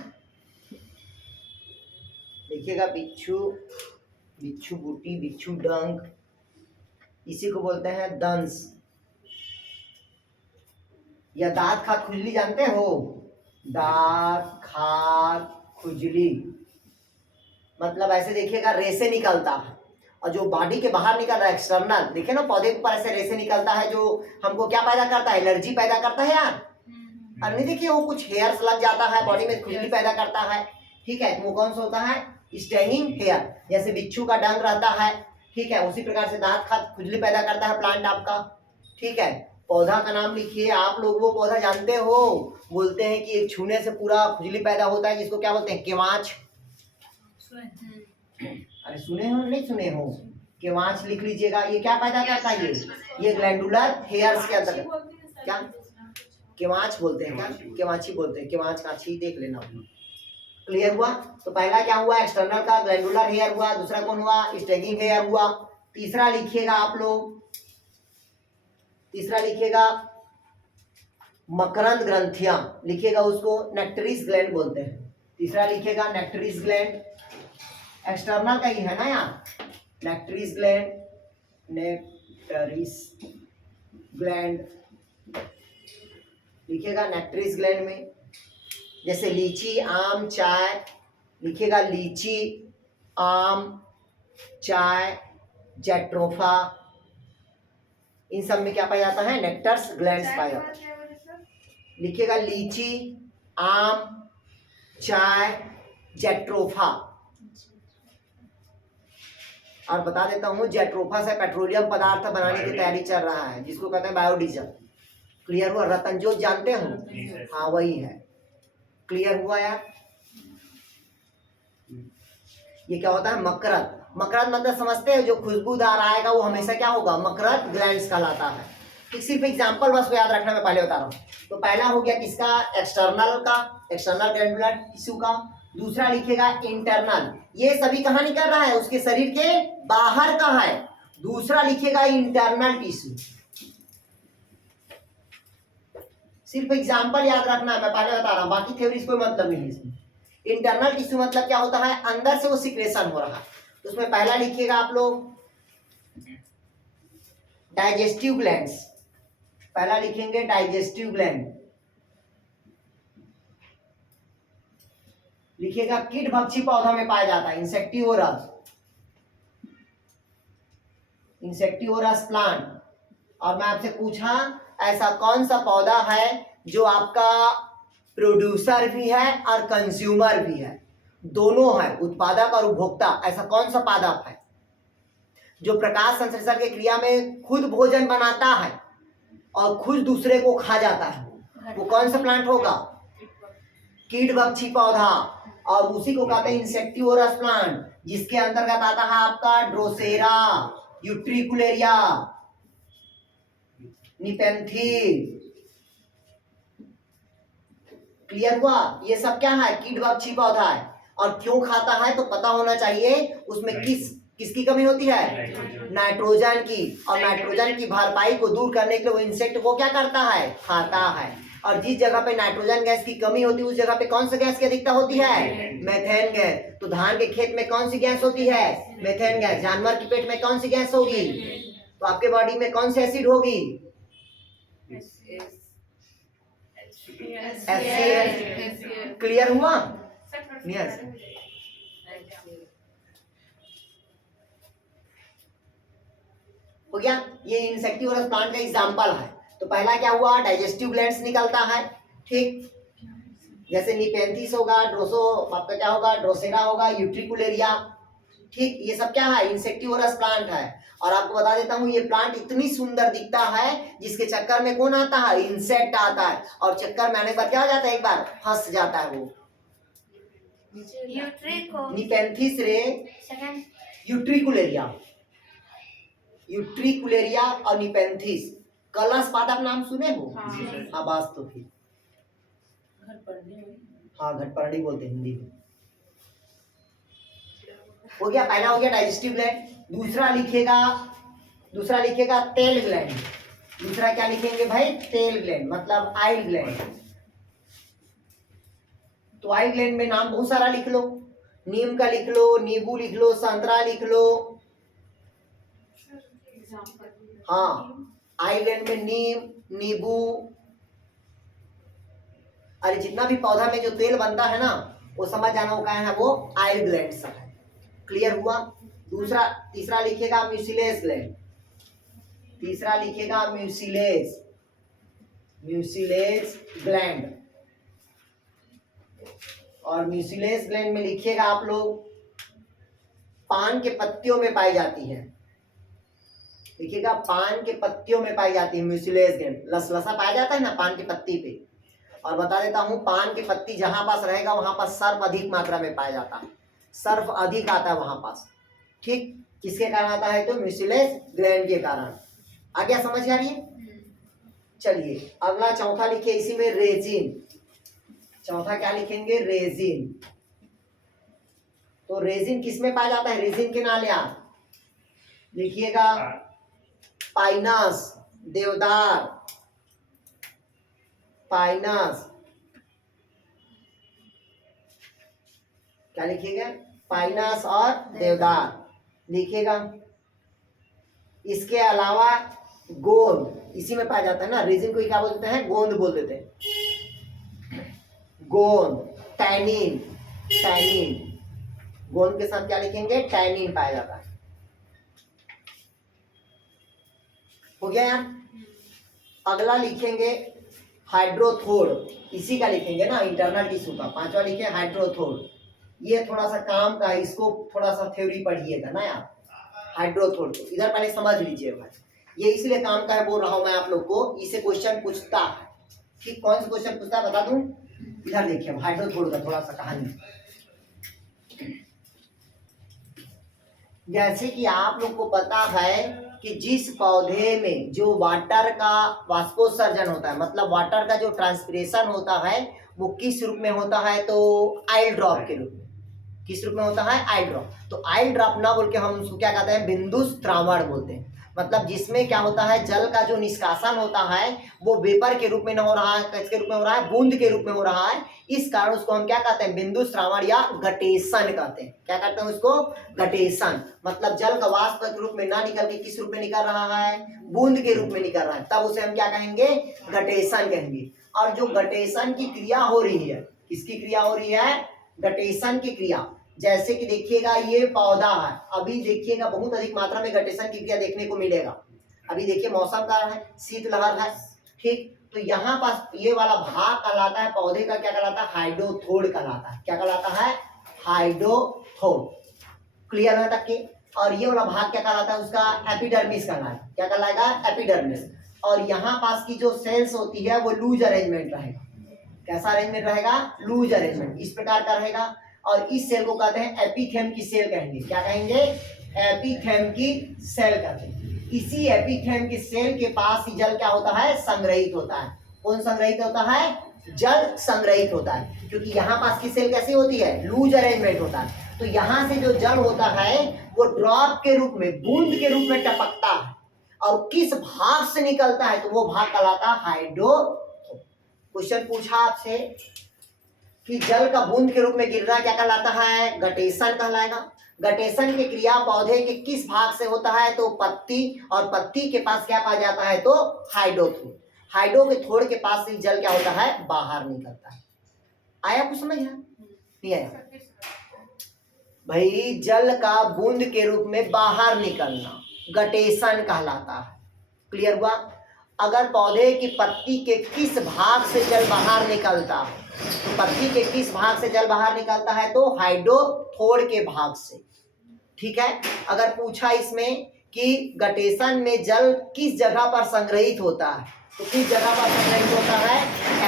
लिखिएगा, बिच्छू, बिच्छू बूटी, बिच्छू डंक, इसी को बोलते हैं दंश। या दांत खाद खुजली जानते हो? दांत खाद खुजली मतलब ऐसे देखिएगा रेसे निकलता है, और जो बॉडी के बाहर निकल रहा है एक्सटर्नल, देखिए ना पौधे के ऊपर ऐसे रेसे निकलता है जो हमको क्या पैदा करता है? एलर्जी पैदा करता है यार। और नहीं देखिए वो कुछ हेयर्स लग जाता है, बॉडी में खुजली पैदा करता है। ठीक है, तो वो कौन सा होता है? Stinging hair. जैसे बिच्छू का डंक रहता है, ठीक है, उसी प्रकार से दांत खाद खुजली पैदा करता है प्लांट आपका। ठीक है, पौधा का नाम लिखिए। आप लोग वो पौधा जानते हो, बोलते हैं कि एक छूने से पूरा खुजली पैदा होता है, जिसको क्या बोलते हैं? केवांच। अरे सुने हो? नहीं सुने हो? केवांच लिख लीजिएगा। ये क्या पैदा करता है? ये ग्लैंडुलर हेयर्स के अंदर। क्या केवांच बोलते हैं? क्या केवांची बोलते हैं? केवांच काछी देख लेना। क्लियर हुआ? तो पहला क्या हुआ? एक्सटर्नल का ग्लैंडुलर हेयर हुआ। दूसरा कौन हुआ? स्टिंगिंग हेयर हुआ। तीसरा लिखिएगा आप लोग, तीसरा लिखिएगा मकरंद ग्रंथियां। लिखिएगा उसको नेक्टरिस ग्लैंड बोलते हैं। तीसरा लिखिएगा नेक्टरिस ग्लैंड। एक्सटर्नल का ही है ना यार, नेक्टरिस ग्लैंड, नेक्टरिस ग्लैंड लिखिएगा नेक्टरिस ग्लैंड में। जैसे लीची, आम, चाय, लिखिएगा लीची, आम, चाय, जैट्रोफा, इन सब में क्या पाया जाता है? नेक्टर्स ग्लैंड्स पाया जाता है। लिखिएगा लीची, आम, चाय, जैट्रोफा। और बता देता हूँ, जैट्रोफा से पेट्रोलियम पदार्थ बनाने की तैयारी चल रहा है, जिसको कहते हैं बायोडीजल। क्लियर हुआ? रतनजोत जानते हो? हाँ वही है। क्लियर हुआ यार? ये क्या होता है? मकरंद। मकरंद मतलब समझते हैं, जो खुशबूदार आएगा वो हमेशा क्या होगा? मकरंद ग्लैंड्स कहलाता है। ठीक, सिर्फ एग्जांपल बस को याद रखना, मैं पहले बता रहा हूँ। तो पहला हो गया किसका? एक्सटर्नल का, एक्सटर्नल ग्लैंडुलर टिश्यू का। दूसरा लिखिएगा इंटरनल, ये सभी कहाँ निकल रहा है? उसके शरीर के बाहर का है। दूसरा लिखिएगा इंटरनल टिश्यू। सिर्फ एग्जांपल याद रखना है, मैं पहले बता रहा हूँ, बाकी थ्योरी कोई मतलब नहीं है इसमें। इंटरनल टिश्यू मतलब क्या होता है? अंदर से वो सिक्रेशन हो रहा है। तो उसमें पहला लिखिएगा आप लोग डाइजेस्टिव ग्लैंड्स। पहला लिखेंगे डाइजेस्टिव ग्लैंड। लिखिएगा कीटभक्षी पौधा में पाया जाता है, इंसेक्टिवोरस, इंसेक्टिवोरस प्लांट। और मैं आपसे पूछा ऐसा कौन सा पौधा है जो आपका प्रोड्यूसर भी है और कंज्यूमर भी है, दोनों है, उत्पादक और उपभोक्ता। ऐसा कौन सा पादप है जो प्रकाश संश्लेषण की क्रिया में खुद भोजन बनाता है और खुद दूसरे को खा जाता है? वो कौन सा प्लांट होगा? कीटभक्षी पौधा। और उसी को कहते हैं इंसेक्टिवोरस प्लांट, जिसके अंतर्गत आता है आपका ड्रोसेरा, यूट्रिकुलेरिया, निपेंथील। क्लियर हुआ? ये सब क्या है? कीटभक्षी पौधा है। और क्यों खाता है तो पता होना चाहिए, उसमें किसकी कमी होती है? नाइट्रोजन की। और नाइट्रोजन की भरपाई को दूर करने के लिए वो इंसेक्ट को क्या करता है? खाता है। और जिस जगह पे नाइट्रोजन गैस की कमी होती है उस जगह पे कौन सा गैस की अधिकता होती है? Methane gas. तो धान के खेत में कौन सी गैस होती है? Methane gas. जानवर के पेट में कौन सी गैस होगी? तो आपके बॉडी में कौन सी एसिड होगी? क्लियर हुआ? यस। हो गया? ये इंसेक्टिवोरस प्लांट का एग्जांपल है। तो पहला क्या हुआ? डाइजेस्टिव ग्लैंड्स निकलता है। ठीक, जैसे निपेंथिस होगा, ड्रोसो आपका क्या होगा? ड्रोसेरा होगा, यूट्रिकुलेरिया। ठीक, ये सब क्या है, इंसेक्टिवोरस प्लांट है। और आपको बता देता हूँ ये प्लांट इतनी सुंदर दिखता है जिसके चक्कर में कौन आता है, इंसेक्ट आता है, और चक्कर में आने के बाद क्या हो जाता है, एक बार फंस जाता है वो। यूट्रिको निपेंथिस रे, सेकंड यूट्रिकुलेरिया, यूट्रिकुलेरिया और निपेंथिस। कलश पात आप नाम सुने हो? हाँ बस तो फिर घर पढ़ने में हाँ घटपर्णी बोलते हैं हिंदी में। हो गया, पहला हो गया डाइजेस्टिव ग्लैंड। दूसरा लिखेगा तेल ग्लैंड। दूसरा क्या लिखेंगे भाई, तेल ग्लैंड, मतलब आइल ग्लैंड। तो आइल ग्लैंड में नाम बहुत सारा लिख लो, नीम का लिख लो, नींबू लिख लो, संतरा लिख लो। हाँ, आइल ग्लैंड में नीम, नींबू, अरे जितना भी पौधा में जो तेल बनता है ना, वो समझ जाना वो क्या है, वो आइल ग्लैंड सब है। क्लियर हुआ? तीसरा लिखेगा म्यूसिलेज ग्लैंड। तीसरा लिखेगा म्यूसिलेज ग्लैंड। और म्यूसिलेज ग्लैंड में लिखिएगा आप लोग, पान के पत्तियों में पाई जाती है। लिखिएगा पान के पत्तियों में पाई जाती है म्यूसिलेज ग्लैंड। लसलसा पाया जाता है ना पान की पत्ती पे। और बता देता हूं, पान की पत्ती जहां पास रहेगा वहां पास सर्फ अधिक मात्रा में पाया जाता है, सर्फ अधिक आता है वहां पास। ठीक, किसके कारण आता है, तो म्यूसिलेज ग्लैंड के कारण। आ गया समझ आ रही है? चलिए अगला चौथा लिखिए, इसी में रेजिन। चौथा क्या लिखेंगे, रेजिन। तो रेजिन किस में पाया जाता है, रेजिन के नाम यार लिखिएगा, पाइनस, देवदार, पाइनस, क्या लिखिएगा, पाइनस और देवदार लिखिएगा। इसके अलावा गोंद इसी में पाया जाता है ना, रेजिन को क्या बोलते हैं, गोंद बोल देते हैं। गोंद, टैनिन, गोंद के साथ क्या लिखेंगे, टैनिन पाया जाता है। हो गया यार? अगला लिखेंगे हाइड्रोथोड, इसी का लिखेंगे ना, इंटरनल टिश्यू का। पांचवा लिखे हाइड्रोथोड। ये थोड़ा सा काम का है, इसको थोड़ा सा थ्योरी पढ़िएगा ना यार, हाइड्रोथोड को इधर पहले समझ लीजिए भाई। ये इसलिए काम का है बोल रहा हूं मैं आप लोग को, इसे क्वेश्चन पूछता है। ठीक, कौन सा क्वेश्चन पूछता है बता दूं, इधर देखिए हाइड्रोथोड का थोड़ा सा कहानी। जैसे कि आप लोग को पता है कि जिस पौधे में जो वाटर का वाष्पोत्सर्जन होता है, मतलब वाटर का जो ट्रांसपिरेशन होता है, वो किस रूप में होता है, तो आइल ड्रॉप के रूप में। किस रूप में होता है, आइल ड्रॉप। तो आइल ड्रॉप ना बोल के हम उसको क्या कहते हैं, बिंदु स्रावण बोलते हैं। मतलब जिसमें क्या होता है, जल का जो निष्कासन होता है वो वेपर के रूप में न हो रहा है, किसके रूप में हो रहा है, बूंद के रूप में हो रहा है। इस कारण उसको हम क्या कहते हैं, बिंदु श्रावण या गटेशन कहते हैं। क्या कहते हैं उसको, गटेशन। मतलब जल का वाष्प के रूप में ना निकल के किस रूप में निकल रहा है, बूंद के रूप में निकल रहा है, तब उसे हम क्या कहेंगे, गटेशन कहेंगे। और जो गटेशन की क्रिया हो रही है, किसकी क्रिया हो रही है, गटेशन की क्रिया। जैसे कि देखिएगा ये पौधा है, अभी देखिएगा बहुत अधिक मात्रा में गटेशन की क्रिया देखने को मिलेगा। अभी देखिए मौसम का है, शीतलहर है, ठीक। तो यहाँ पास ये वाला भाग कहलाता है पौधे का, क्या कहलाता है, हाइड्रोथोड कहलाता है। क्या कहलाता है, हाइड्रोथोड। क्लियर है तक के? और ये वाला भाग क्या कहलाता है, उसका एपिडर्मिस कहलाएगा। क्या कहलाएगा, एपिडर्मिस। और यहाँ पास की जो सेल्स होती है वो लूज अरेंजमेंट रहेगा। कैसा अरेंजमेंट रहेगा, लूज अरेंजमेंट, इस प्रकार का रहेगा। और इस सेल को कहते हैं एपिथेम की सेल कहेंगे। क्या कहेंगे, एपिथेम की सेल कहते हैं। इसी एपिथेम की सेल के पास ही जल क्या होता है, संग्रहित होता है। कौन संग्रहित होता है, जल संग्रहित होता है। क्योंकि यहाँ पास की सेल कैसी होती है, लूज अरेंजमेंट होता है। तो यहाँ से जो जल होता है वो ड्रॉप के रूप में, बूंद के रूप में टपकता है। और किस भाग से निकलता है, तो वो भाग कहलाता है हाइड्रोथोड। क्वेश्चन पूछा आपसे कि जल का बूंद के रूप में गिरना क्या कहलाता है, गटेशन कहलाएगा। गटेशन की क्रिया पौधे के किस भाग से होता है, तो पत्ती। और पत्ती के पास क्या पाया जाता है, तो हाइड्रोथोड। हाइड्रो के थोड़ के पास से जल क्या होता है, बाहर निकलता है। आया कुछ समझ, नहीं आया भाई? जल का बूंद के रूप में बाहर निकलना गटेशन कहलाता है। क्लियर हुआ? अगर पौधे की पत्ती के किस भाग से जल बाहर निकलता है, तो पत्ती के किस भाग से जल बाहर निकलता है, तो हाइड्रोथोड के भाग से। ठीक है। अगर पूछा इसमें कि गटेशन में जल किस जगह पर संग्रहित होता है, तो किस जगह पर संग्रहित होता है?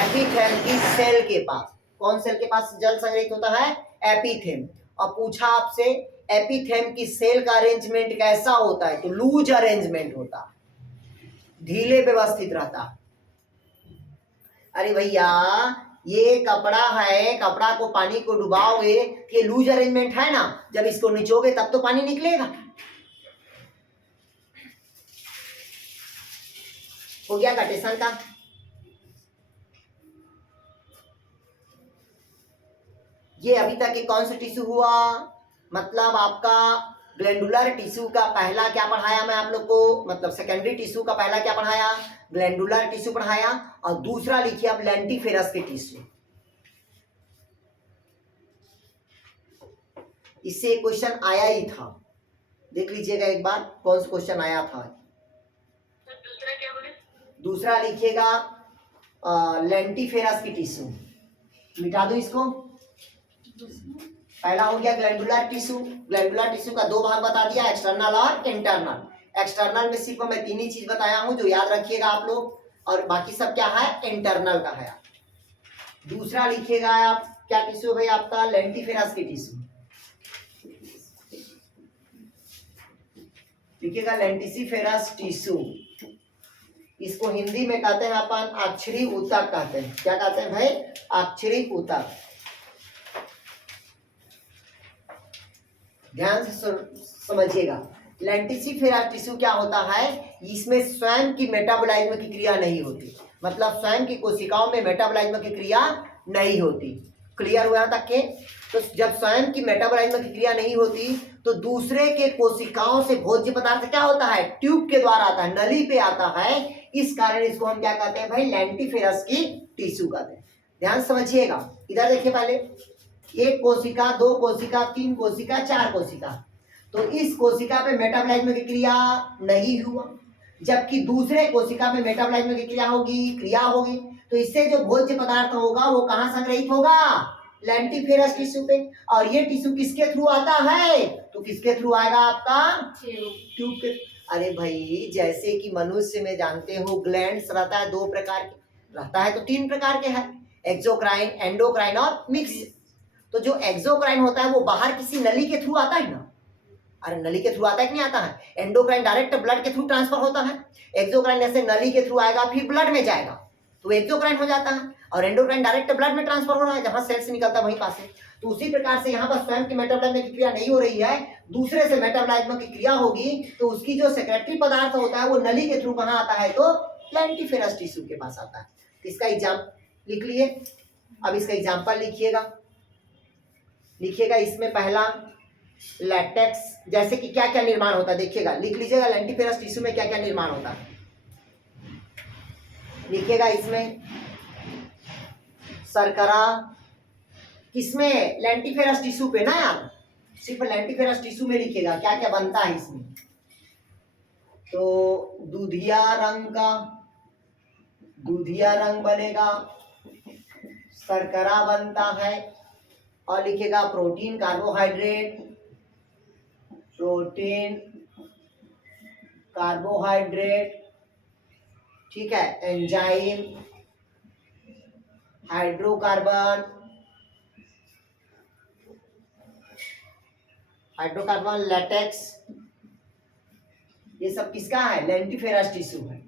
एपिथेल की सेल के पास। कौन सेल के पास जल संग्रहित होता है? एपिथेम। और पूछा आपसे एपिथेम की सेल का अरेंजमेंट कैसा होता है, तो लूज अरेंजमेंट होता है, ढीले व्यवस्थित रहता है। अरे भैया ये कपड़ा है, कपड़ा को पानी को डुबाओगे, ये लूज अरेंजमेंट है ना, जब इसको निचोगे तब तो पानी निकलेगा। हो गया गटेशन का। ये अभी तक एक कौन सा टिश्यू हुआ, मतलब आपका ग्लैंडुलर टिश्यू का पहला क्या पढ़ाया मैं आप लोग को, मतलब सेकेंडरी टिश्यू का पहला क्या पढ़ाया? ग्लैंडुलर टिश्यू पढ़ाया। और दूसरा लिखिए अब लेंटिफेरस के टिश्यू। इससे क्वेश्चन आया ही था, देख लीजिएगा एक बार कौन सा क्वेश्चन आया था। तो दूसरा क्या बोले? दूसरा लिखिएगा लेंटिफेरस की टिश्यू। मिटा दो इसको। पहला हो गया ग्लैंडुलर टिश्यू। ग्लैंडुलर टिश्यू का दो भाग बता दिया, एक्सटर्नल और इंटरनल। एक्सटर्नल में सिर्फ मैं तीन ही चीज बताया हूं जो याद रखिएगा आप लोग, और बाकी सब क्या है? इंटरनल का है। दूसरा लिखिएगा आप क्या टिश्यू भाई? आपका लेंटिफेरस की टिश्यू लिखिएगा, लेंटिसिफेरस टिश्यू। इसको हिंदी में कहते हैं अपन अक्षरी ऊतक कहते हैं। क्या कहते हैं भाई? अक्षरी ऊतक। ध्यान से समझिएगा, लेंटिसिफेरस टिश्यू क्या होता है? इसमें स्वयं की मेटाबॉलिज्म की क्रिया नहीं होती, मतलब स्वयं की कोशिकाओं में मेटाबॉलिज्म की क्रिया नहीं होती। क्लियर हुआ तक के? तो जब स्वयं की मेटाबॉलिज्म की क्रिया नहीं होती तो दूसरे के कोशिकाओं से भोज्य पदार्थ क्या होता है? ट्यूब के द्वारा आता है, नली पे आता है। इस कारण इसको हम क्या कहते हैं भाई? लेंटिफेरस की टिश्यू कहते हैं। ध्यान समझिएगा, इधर देखिए पहले, एक कोशिका, दो कोशिका, तीन कोशिका, चार कोशिका। तो इस कोशिका पे मेटाबॉलिज्म की क्रिया नहीं हुआ, जबकि दूसरे कोशिका में मेटाबॉलिज्म की क्रिया होगी। तो इससे जो भोज्य पदार्थ होगा वो कहाँ संग्रहित होगा? लेंटिफेरस टिश्यू पे। और ये टिश्यू किसके थ्रू आता है? तो किसके थ्रू आएगा? आपका ट्यूब के। अरे भाई जैसे कि मनुष्य में जानते हो ग्लैंड्स रहता है दो प्रकार के, रहता है तो तीन प्रकार के हैं, एक्सोक्राइन, एंडोक्राइन और मिक्स। तो जो एक्सोक्राइन होता है वो बाहर किसी नली के थ्रू आता है ना। अरे नली के थ्रू आता है कि नहीं आता है? एंडोक्राइन डायरेक्ट ब्लड के थ्रू ट्रांसफर होता है, एक्सोक्राइन ऐसे नली के थ्रू आएगा फिर ब्लड में जाएगा तो एक्सोक्राइन हो जाता है, और एंडोक्राइन डायरेक्ट ब्लड में ट्रांसफर हो रहा है जहां सेल से निकलता है वहीं पास है। तो उसी प्रकार से यहाँ पर स्वयं की मेटाबॉलिज्म की क्रिया नहीं हो रही है, दूसरे से मेटाबॉलिज्म की क्रिया होगी, तो उसकी जो सेक्रेटरी पदार्थ होता है वो नली के थ्रू कहाँ आता है? तो लेंटिफेरस टिश्यू के पास आता है। इसका एग्जाम लिख लिए। अब इसका एग्जाम्पल लिखिएगा इसमें पहला लैटेक्स, जैसे कि क्या क्या निर्माण होता है देखिएगा, लिख लीजिएगा लेंटिफेरस टिश्यू में क्या क्या निर्माण होता है। लिखिएगा इसमें शर्करा, किसमें? लेंटिफेरस टिश्यू पे ना यार, सिर्फ लेंटिफेरस टिश्यू में लिखिएगा क्या क्या बनता है इसमें। तो दूधिया रंग बनेगा, शर्करा बनता है, और लिखिएगा प्रोटीन, कार्बोहाइड्रेट, ठीक है, एंजाइम, हाइड्रोकार्बन, लैटेक्स, ये सब किसका है? लेंटिफेरस टिश्यू है।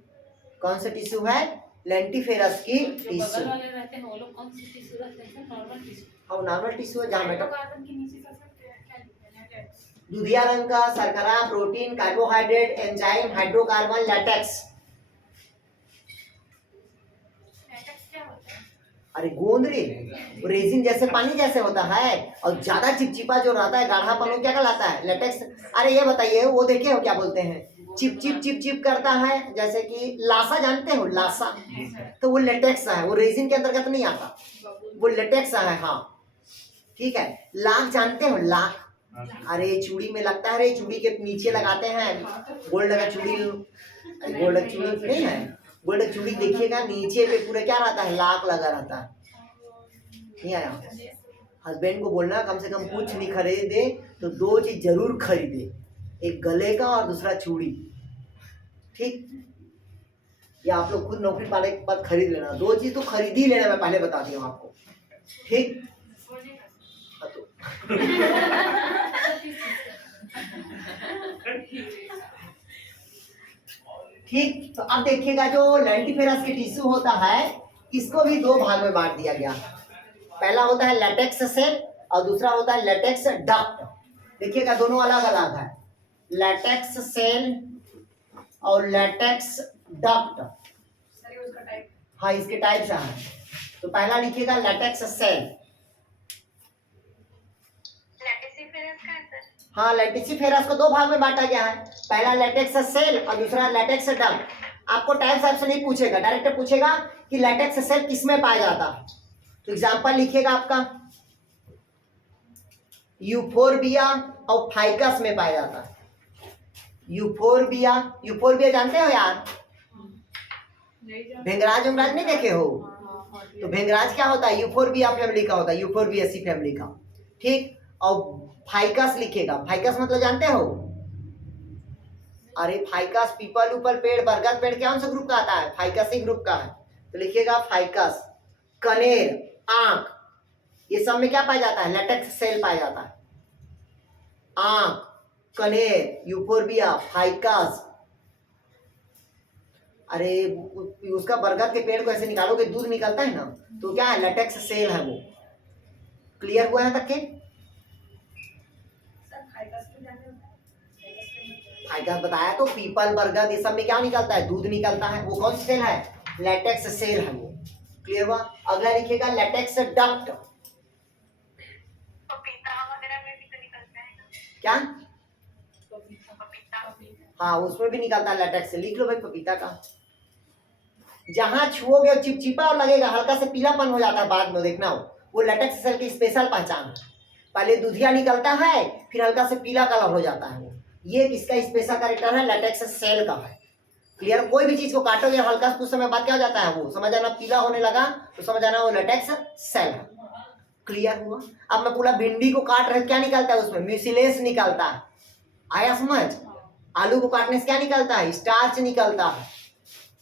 कौन सा टिश्यू है? लेंटिफेरस की टिश्यू। बगल वाले रहते हैं वो लोग कौन सी टिश्यू रखते हैं? Normal tissue. और नॉर्मल टिश्यू है जहाँ कार्बन के नीचे कर सकते हैं क्या लिखते हैं? दूधिया रंग का शर्करा, protein, carbohydrate, enzyme, hydrocarbon, latex. Latex क्या होता है? अरे गोंद रे, रेजिन जैसे पानी जैसे होता है, और ज्यादा चिपचिपा जो रहता है गाढ़ापन वो क्या कहलाता है? लेटेक्स। अरे ये बताइए वो देखे हो क्या बोलते हैं? चिप करता है, जैसे कि लासा जानते हो? लासा, तो वो लेटेक्स है, वो रेजिन के अंतर्गत नहीं आता, वो लेटेक्स है। हाँ ठीक है। लाख जानते हो? लाख, अरे चूड़ी में लगता है, अरे चूड़ी के नीचे लगाते हैं गोल्ड का चूड़ी, गोल्ड चूड़ी नहीं है, गोल्ड चूड़ी देखिएगा नीचे पे पूरा क्या रहता है? लाख लगा रहता है। नहीं आया? हस्बैंड को बोलना कम से कम कुछ नहीं खरीदे, तो दो चीज जरूर खरीदे, एक गले का और दूसरा चूड़ी। ठीक, या आप लोग खुद नौकरी पाने के बाद खरीद लेना, दो चीज तो खरीद ही लेना, मैं पहले बता दिया हूँ आपको। ठीक, सोने का हाँ तो ठीक, तो अब देखिएगा जो लेंटिफेरस के टिश्यू होता है इसको भी दो भाग में बांट दिया गया। पहला होता है लेटेक्स सेल और दूसरा होता है लेटेक्स डक्ट। देखिएगा दोनों अलग अलग है, लेटेक्स सेल और लेटेक्स डक्ट। हाँ, इसके टाइप्स हैं। तो पहला लिखिएगा लेटेक्स सेल। लैटिसिफेरस का है सर? हाँ, लेटिसिफेरस को दो भाग में बांटा गया है, पहला लेटेक्स सेल और दूसरा लेटेक्स डक्ट। आपको टाइप्स आपसे नहीं पूछेगा, डायरेक्ट पूछेगा कि लेटेक्स सेल किसमें पाया जाता है। तो एग्जांपल लिखिएगा आपका यूफोरबिया और फाइकस में पाया जाता है। यूफोरबिया, यूफोरबिया जानते हो यार? भेंगराज उंगराज नहीं देखे हो? तो भेंगराज क्या होता है? यूफोरबिया फैमिली का होता है, यूफोरबिएसी फैमिली का। ठीक, और फाइकस लिखेगा, फाइकस मतलब जानते हो? अरे फाइकस पीपल ऊपर पेड़, बरगद पेड़ कौन सा ग्रुप का आता है? फाइकस ही ग्रुप का है। तो लिखिएगा फाइकस। कनेर, आंख, ये सब में क्या पाया जाता है? लेटेक्स सेल पाया जाता है। आंख, कनेर, यूफोरबिया, फाइकस। अरे उसका बरगद के पेड़ को ऐसे निकालोगे दूध निकलता है ना, तो क्या है? लेटेक्स सेल है वो। क्लियर हुआ है तक के? फाइकस बताया तो पीपल बरगद ये सब में क्या निकलता है? दूध निकलता है। वो कौन सी सेल है? लेटेक्स सेल है वो। क्लियर हुआ? अगला लिखिएगा लेटेक्स डक्ट। पपीता वगैरह में भी तो निकलता है ना? क्या? पपीता। हाँ, उसमें भी निकलता है लेटेक्स से। लिख लो भाई पपीता का। जहां छुओगे चिपचिपा और लगेगा, हल्का से पीलापन हो जाता है बाद में, देखना वो लेटेक्स सेल की स्पेशल पहचान है। पहले दूधिया निकलता है, फिर हल्का से पीला कलर हो जाता है वो। ये किसका स्पेशल कैरेक्टर है? लेटेक्स सेल का है। क्लियर? कोई भी चीज को काटोगे हल्का कुछ समय बाद क्या हो जाता है? वो समझ आना, पीला होने लगा तो समझ आना वो लेटेक्स सेल है। क्लियर हुआ? अब मैं पूरा भिंडी को काट रहे, क्या निकलता है उसमें? म्यूसिलेस निकलता है। आया समझ? आलू को काटने से क्या निकलता है? स्टार्च निकलता है।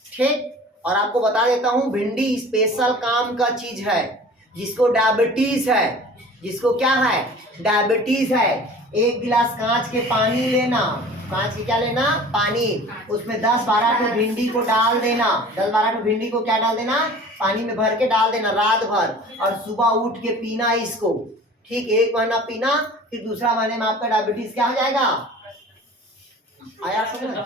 ठीक, और आपको बता देता हूं भिंडी स्पेशल काम का चीज है। जिसको डायबिटीज है, जिसको क्या है? डायबिटीज है, एक गिलास कांच के पानी लेना, कांच के क्या लेना? पानी, उसमें 10-12 ठो भिंडी को डाल देना। 10-12 ठो भिंडी को क्या डाल देना? पानी में भर के डाल देना रात भर, और सुबह उठ के पीना इसको। ठीक, 1 महीना पीना, फिर दूसरा महीने में आपका डायबिटीज क्या हो जाएगा? आया समझ?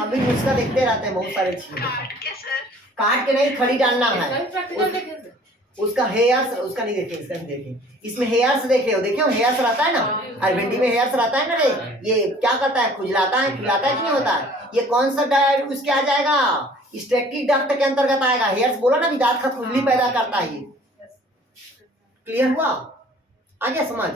अभी नुस्खा देखते रहते हैं बहुत सारे चीजें। काट के सर? काट के नहीं, खड़ी डालना है। उसका हेयर्स, उसका नहीं देखे, इसका नहीं देखे। इसमें हेयर्स देखे हो? देखे हो हेयर्स रहता है ना, और भिंडी में हेयर्स रहता है ना रे। ये क्या करता है? खुजलाता है, खिलाता है कि नहीं होता है? ये कौन सा डायट उसके आ जाएगा? स्टेटिक डक्ट के अंतर्गत आएगा। हेयर्स बोला ना, दांत का खुजली पैदा करता है ये। क्लियर हुआ? आ गया समझ?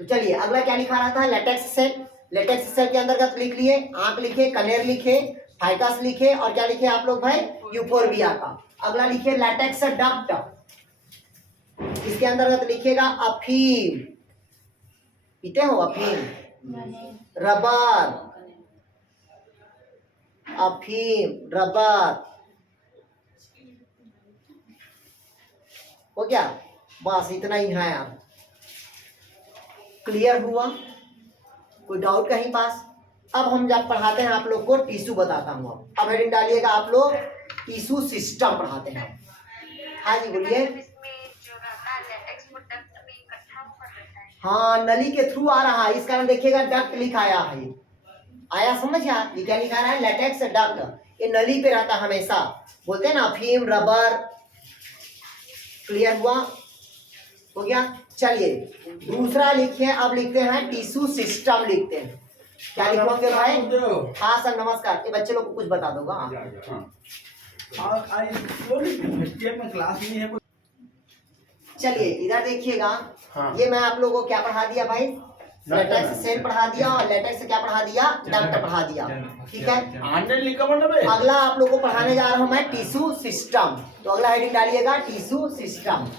तो चलिए अगला क्या लिखा रहा था? Latex cell. लेटेक्स सेल के अंतर्गत लिख लिए, आंख लिखे, कनेर लिखे, फाइकस लिखे, और क्या लिखे आप लोग भाई? यूफोरबिया का। अगला लिखे लेटेक्स डक्ट। इसके अंतर्गत लिखिएगा अफीम। पीते हो अफीम? रबर, अफीम, रबर। हो गया? बस इतना ही है यार। क्लियर हुआ? कोई डाउट कहीं पास? अब हम जब पढ़ाते हैं आप लोग को टिश्यू बताता हूँ। अब हेडिंग डालिएगा आप लोग टिश्यू सिस्टम पढ़ाते हैं। हाँ जी बोलिए। इसमें जो रहता है लेटेक्स वो डक्ट में इकट्ठा होकर रहता है। हाँ, नली के थ्रू आ रहा है, इस कारण देखिएगा डक्ट लिखाया है। आया समझ? ये क्या लिखा रहा है? Latex duct. ये नली पे रहता हमेशा, बोलते हैं ना अफीम, रबर। क्लियर हुआ? हो गया? चलिए दूसरा लिखिए। अब लिखते हैं टिश्यू सिस्टम लिखते हैं। क्या लिखोगे भाई? हाँ सर नमस्कार। ये बच्चे लोग को कुछ बता दोगा। चलिए इधर देखिएगा। ये मैं आप लोगों को क्या पढ़ा दिया भाई? लेटेक्स सेल पढ़ा दिया, और लेटेक्स से क्या पढ़ा दिया? डक्ट पढ़ा दिया। ठीक है, अगला आप लोग को पढ़ाने जा रहा हूं मैं टिश्यू सिस्टम। तो अगला हेडिंग डालिएगा टिश्यू सिस्टम।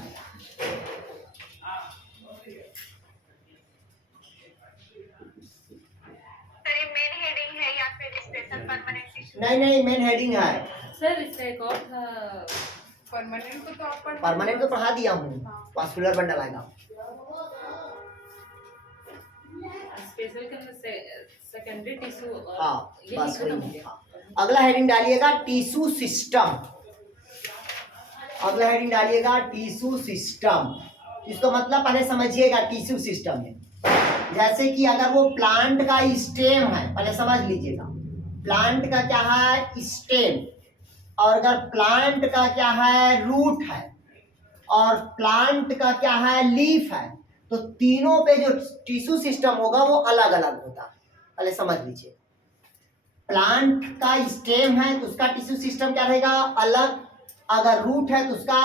सर ये मेन हेडिंग है या फिर स्पेशल परमानेंट टिश्यू? नहीं नहीं, मेन हेडिंग है। सर इसका एक और था, परमानेंट को तो आप परमानेंट तो पढ़ा दिया हूँ, वास्कुलर बंडल आएगा। स्पेशल का सेकेंडरी टिश्यू। हाँ यही बस खत्म हो वही। गया। हाँ। अगला हेडिंग डालिएगा टिश्यू सिस्टम। अगला हेडिंग डालिएगा टिश्यू सिस्टम। इसको मतलब पहले समझिएगा टिश्यू सिस्टम में। जैसे कि अगर वो प्लांट का स्टेम है, पहले समझ लीजिएगा प्लांट का क्या है, स्टेम, और अगर प्लांट का क्या है, रूट है, और प्लांट का क्या है, लीफ है, तो तीनों पे जो टिश्यू सिस्टम होगा वो अलग अलग होता है। पहले समझ लीजिए, प्लांट का स्टेम है तो उसका टिश्यू सिस्टम क्या रहेगा, अलग। अगर रूट है तो उसका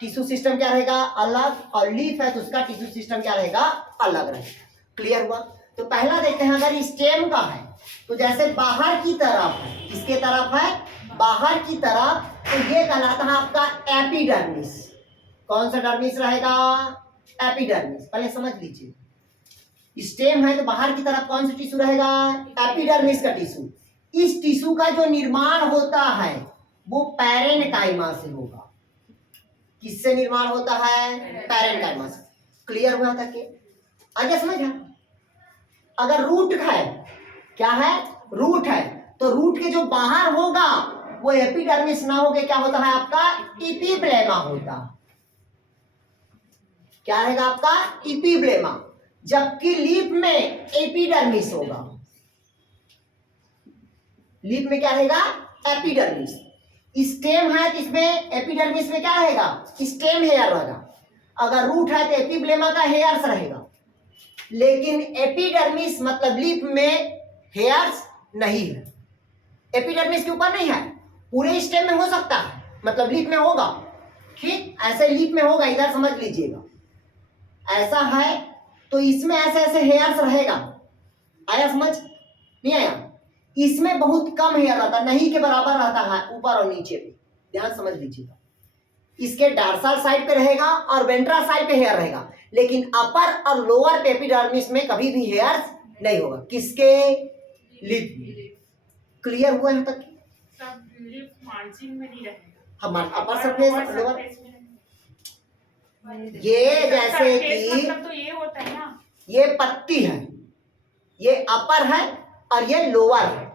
टिश्यू सिस्टम क्या रहेगा, अलग। और लीफ है तो उसका टिश्यू सिस्टम क्या रहेगा, अलग रहेगा। क्लियर हुआ? तो पहला देखते हैं, अगर स्टेम का है तो जैसे बाहर की तरफ है, किसके तरफ है, बाहर की तरफ, तो ये कहलाता है आपका एपिडर्मिस। कौन सा डर्मिस रहेगा, एपिडर्मिस। पहले समझ लीजिए, स्टेम है तो बाहर की तरफ कौन सा टिश्यू रहेगा, एपिडर्मिस का टिश्यू। इस टिश्यू का जो निर्माण होता है वो पैरेन्काइमा से होगा। किससे निर्माण होता है, पैरेन्काइमा से। क्लियर हुआ तक के? आगे समझ है। अगर रूट है, क्या है, रूट है, तो रूट के जो बाहर होगा वो एपिडर्मिस ना होके क्या होता है आपका, इपिब्लेमा होता है। क्या रहेगा आपका, इपिब्लेमा। जबकि लीफ में एपिडर्मिस होगा। लीफ में क्या रहेगा, एपिडर्मिस। स्टेम है तो इसमें एपिडर्मिस में क्या रहेगा, स्टेम हेयर रहेगा। अगर रूट है तो एपिब्लेमा का हेयर्स रहेगा। लेकिन एपिडर्मिस मतलब लीफ में हेयर्स नहीं है, एपिडर्मिस के ऊपर नहीं है। पूरे स्टेम में हो सकता है, मतलब लीफ में होगा। ठीक, ऐसे लीफ में होगा, इधर समझ लीजिएगा। ऐसा है तो इसमें ऐसे ऐसे हेयर्स रहेगा। आया समझ, नहीं आया? इसमें बहुत कम हेयर रहता, नहीं के बराबर रहता है ऊपर और नीचे पे। ध्यान समझ लीजिएगा। इसके डार्सल साइड पे रहेगा और वेंट्रल साइड पे हेयर रहेगा, लेकिन अपर और लोअर एपिडर्मिस में कभी भी हेयर्स नहीं होगा। किसके, लिप में। क्लियर हुआ यहाँ तक? सब लिप मार्जिन में नहीं रहेगा, हमारा अपर सरफेस, लोअर। सरफेस में ये जैसे कि मतलब तो ये होता है ना, ये पत्ती है, ये अपर है और ये लोअर है।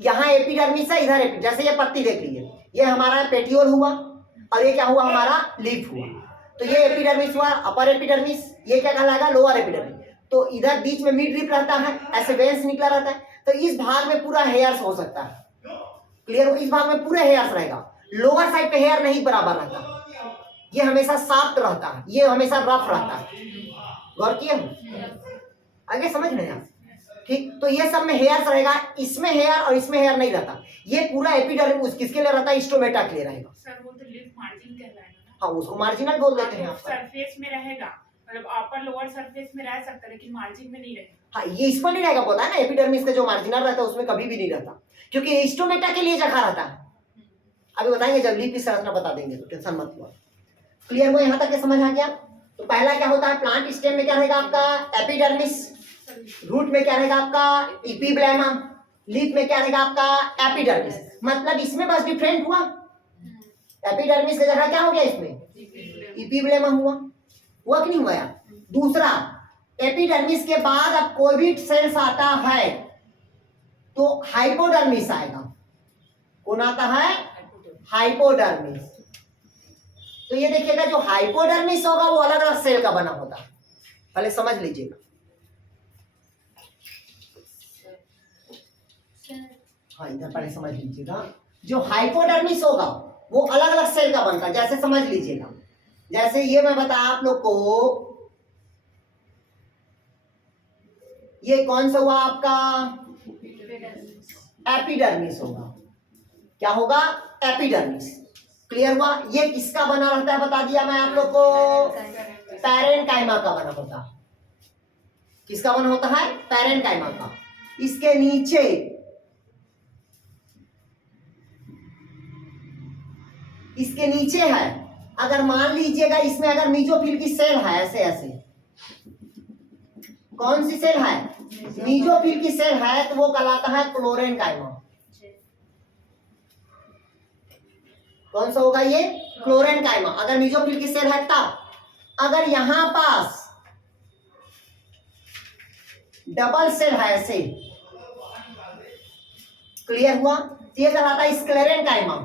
यहाँ एपिडर्मिस है, इधर जैसे ये पत्ती देख लीजिए, ये हमारा पेटियोल हुआ और ये क्या हुआ, हमारा लीफ हुआ। तो ये एपिडर्मिस हुआ, अपर एपिडर्मिस। ये क्या कहलाएगा, लोअर एपिडर्मिस। तो इधर बीच में मिड लिप रहता है, ऐसे वेंस निकला रहता है, तो इस भाग में पूरा हेयर्स हो सकता है। क्लियर? इस भाग में पूरे हेयर्स रहेगा। लोअर साइड पे हेयर नहीं बराबर रहता, ये हमेशा सॉफ्ट रहता है, ये हमेशा रफ रहता है। गौर किए हो? आगे समझ रहे हैं? ठीक, तो ये सब में हेयर्स रहेगा, इसमें हेयर और इसमें हेयर नहीं रहता। ये पूरा एपिडर्मिस किसके लिए रहता है, स्टोमेटा के लिए रहेगा। सर वो तो लिप मार्जिन कहलाएगा ना। हाँ, उसको मार्जिनल बोल देते हैं आप। सरफेस में रहेगा, मतलब अपर लोअर सरफेस में रह सकता है, लेकिन मार्जिन में नहीं रहेगा। हाँ, ये इस पर नहीं रहेगा, पता है ना, एपिडर्मिस का जो मार्जिनल रहता है उसमें कभी भी नहीं रहता, क्योंकि स्टोमेटा के लिए जगह रहता है। अभी बताएंगे जब लीफ की संरचना बता देंगे, तो टेंशन मत लो। क्लियर हुआ यहाँ तक के? समझ आ गया? तो पहला क्या होता है, प्लांट स्टेम में क्या रहेगा आपका, एपिडर्मिस। रूट में क्या रहेगा आपका, इपिब्लेमा। लीफ में क्या रहेगा आपका, एपिडर्मिस। मतलब इसमें बस डिफरेंट हुआ, एपिडर्मिस की जगह क्या हो गया, इसमें इपिब्लेमा हुआ कि नहीं हुआ यार? दूसरा, एपिडर्मिस के बाद अब कोई भी सेल्स आता है तो हाइपोडर्मिस आएगा। कौन आता है, हाइपोडर्मिस। तो ये देखिएगा, जो हाइपोडर्मिस होगा वो अलग अलग सेल का बना होता है। पहले समझ लीजिएगा। हाँ, इधर पहले समझ लीजिएगा, जो हाइपोडर्मिस होगा वो अलग अलग सेल का बनता है। जैसे समझ लीजिएगा, जैसे ये मैं बताया आप लोग को, ये कौन सा हुआ आपका, एपिडर्मिस होगा। क्या होगा, एपिडर्मिस। क्लियर हुआ? ये किसका बना रहता है, बता दिया मैं आप लोग को, पैरेन्काइमा का बना होता है। किसका बना होता है, पैरेन्काइमा का। इसके नीचे, इसके नीचे है, अगर मान लीजिएगा इसमें अगर मीजोफिल की सेल है, ऐसे ऐसे कौन सी सेल है? मीजोफिल की सेल है तो वो कहलाता है क्लोरेनकाइमा। कौन सा होगा ये? क्लोरेनकाइमा। अगर मीजोफिल की सेल है तब। अगर यहां पास डबल सेल है ऐसे, क्लियर हुआ? ये कहलाता है स्क्लेरेनकाइमा।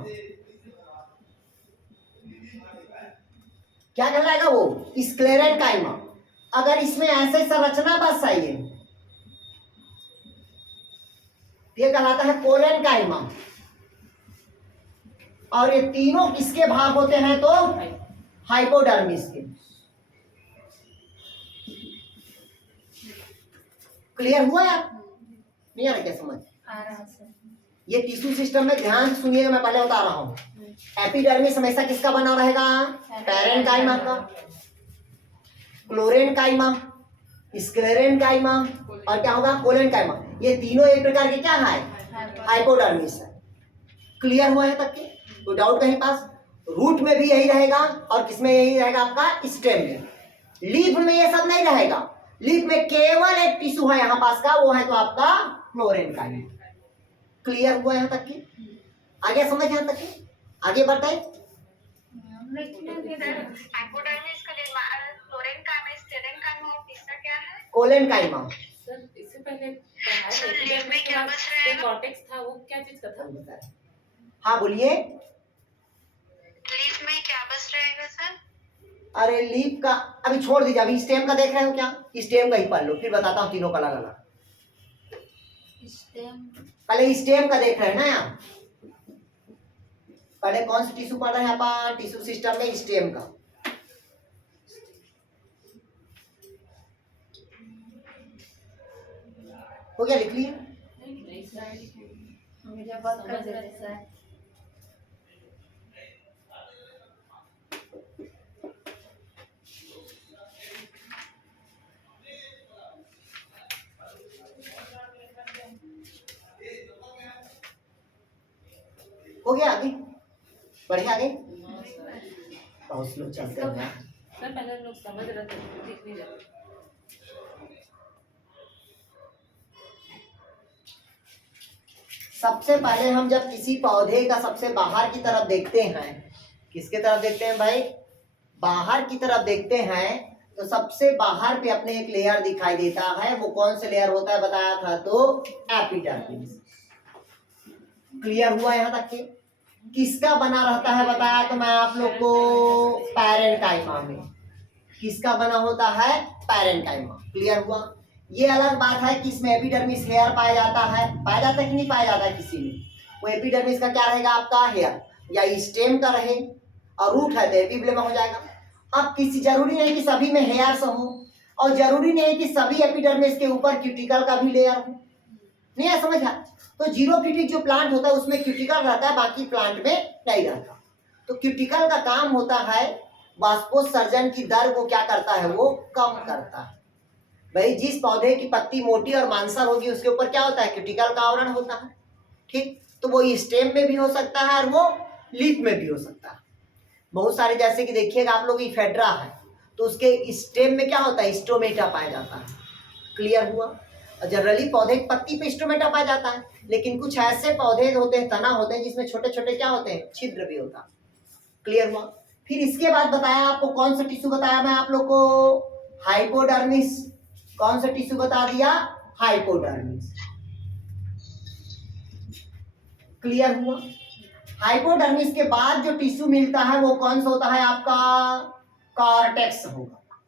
क्या कहलाएगा वो? स्क्लेरेनकाइमा। अगर इसमें ऐसे संरचना बस है ये कहलाता है कोलेनकाइमा। और ये तीनों किसके भाग होते हैं? तो हाइपोडर्मिस के। क्लियर हुआ यार? नहीं आ रहा क्या समझ? आ रहा है। ये टिश्यू सिस्टम में ध्यान से सुनिएगा, मैं पहले बता रहा हूं। एपिडर्मिस हमेशा किसका बना रहेगा? पैरेनकाइमा का। क्लोरेनकाइमा, स्क्लेरेनकाइमा और क्या होगा? कोलेनकाइमा। ये तीनों एक प्रकार के क्या है? हाइपोडर्मिस है। क्लियर हुआ है तक के? तो डाउट कहीं पास? रूट में भी यही रहेगा और किसमें यही रहेगा? आपका स्टेम में। लीफ में ये सब नहीं रहेगा। लीफ में केवल एक टिश्यू है यहाँ पास का, वो है तो आपका क्लोरेनकाइमा। क्लियर हुआ यहाँ तक की? आगे समझ यहाँ तक की? आगे बढ़ते। हाइपोडर्मिस का क्लोरेनकाइमा, स्टेरेनकाइमा और तीसरा क्या है? कोलेनकाइमा। सर इससे पहले पढ़ाया सर, था, लीफ में क्या बच रहेगा? कॉर्टेक्स था, वो क्या चीज का था? हाँ बोलिए। लीफ में क्या बच रहेगा सर? अरे लीफ का अभी छोड़ दीजिए, अभी स्टेम का देख रहे हो क्या? स्टेम का ही पढ़ लो, फिर बताता हूँ तीनों का अलग अलग। पहले स्टेम का देख रहे हैं ना यार। पहले कौन सी टिश्यू पढ़ रहे हैं अपन? टिश्यू सिस्टम में स्टेम का। हो गया? लिख लिए? मुझे बहुत कर देते सर। हो गया? आगे बढ़िया। आगे बहुत स्लो चलते हैं। सर पहले लोग समझ रहे थे, लिख नहीं रहे। सबसे पहले हम जब किसी पौधे का सबसे बाहर की तरफ देखते हैं, किसके तरफ देखते हैं भाई? बाहर की तरफ देखते हैं तो सबसे बाहर पे अपने एक लेयर दिखाई देता है। वो कौन से लेयर होता है बताया था? तो एपिडर्मिस। क्लियर हुआ यहाँ तक के? किसका बना रहता है बताया तो मैं आप लोग को? पैरेनकाइमा में। किसका बना होता है? पैरेनकाइमा। क्लियर हुआ? ये अलग बात है कि इसमें एपिडर्मिस हेयर पाया जाता है। पाया जाता है कि नहीं पाया जाता है किसी में? वो एपिडर्मिस का क्या रहेगा? आपका हेयर या स्टेम का रहे, और रूट है तो एपिब्लेमा हो जाएगा। अब किसी जरूरी नहीं कि सभी में हेयर्स हो, और जरूरी नहीं कि सभी एपिडर्मिस के ऊपर क्यूटिकल का भी लेयर हो। नहीं है समझ? तो जीरोफिटिक जो प्लांट होता है उसमें क्यूटिकल रहता है, बाकी प्लांट में नहीं रहता। तो क्यूटिकल का काम होता है वाष्पोत्सर्जन की दर को क्या करता है? वो कम करता है। भाई जिस पौधे की पत्ती मोटी और मांसल होगी उसके ऊपर क्या होता है? क्यूटिकल का आवरण होता है। ठीक, तो वो स्टेम में भी हो सकता है और वो लीफ में भी हो सकता है। बहुत सारे, जैसे कि देखिएगा आप लोग इफेड्रा है तो उसके स्टेम में क्या होता है? स्टोमेटा पाया जाता है। क्लियर हुआ? जनरली पौधे की पत्ती पे स्टोमेटा पाया जाता है, लेकिन कुछ ऐसे पौधे होते हैं, तना होते हैं, जिसमें छोटे छोटे क्या होते हैं? छिद्र भी होता है। क्लियर हुआ? फिर इसके बाद बताया आपको कौन सा टिश्यू बताया मैं आप लोग को? हाइपोडर्मिस। कौन सा टिश्यू बता दिया? हाइपोडर्मिस। क्लियर हुआ? हाइपोडर्मिस के बाद जो टिश्यू मिलता है वो कौन सा होता है? आपका कॉर्टेक्स होगा।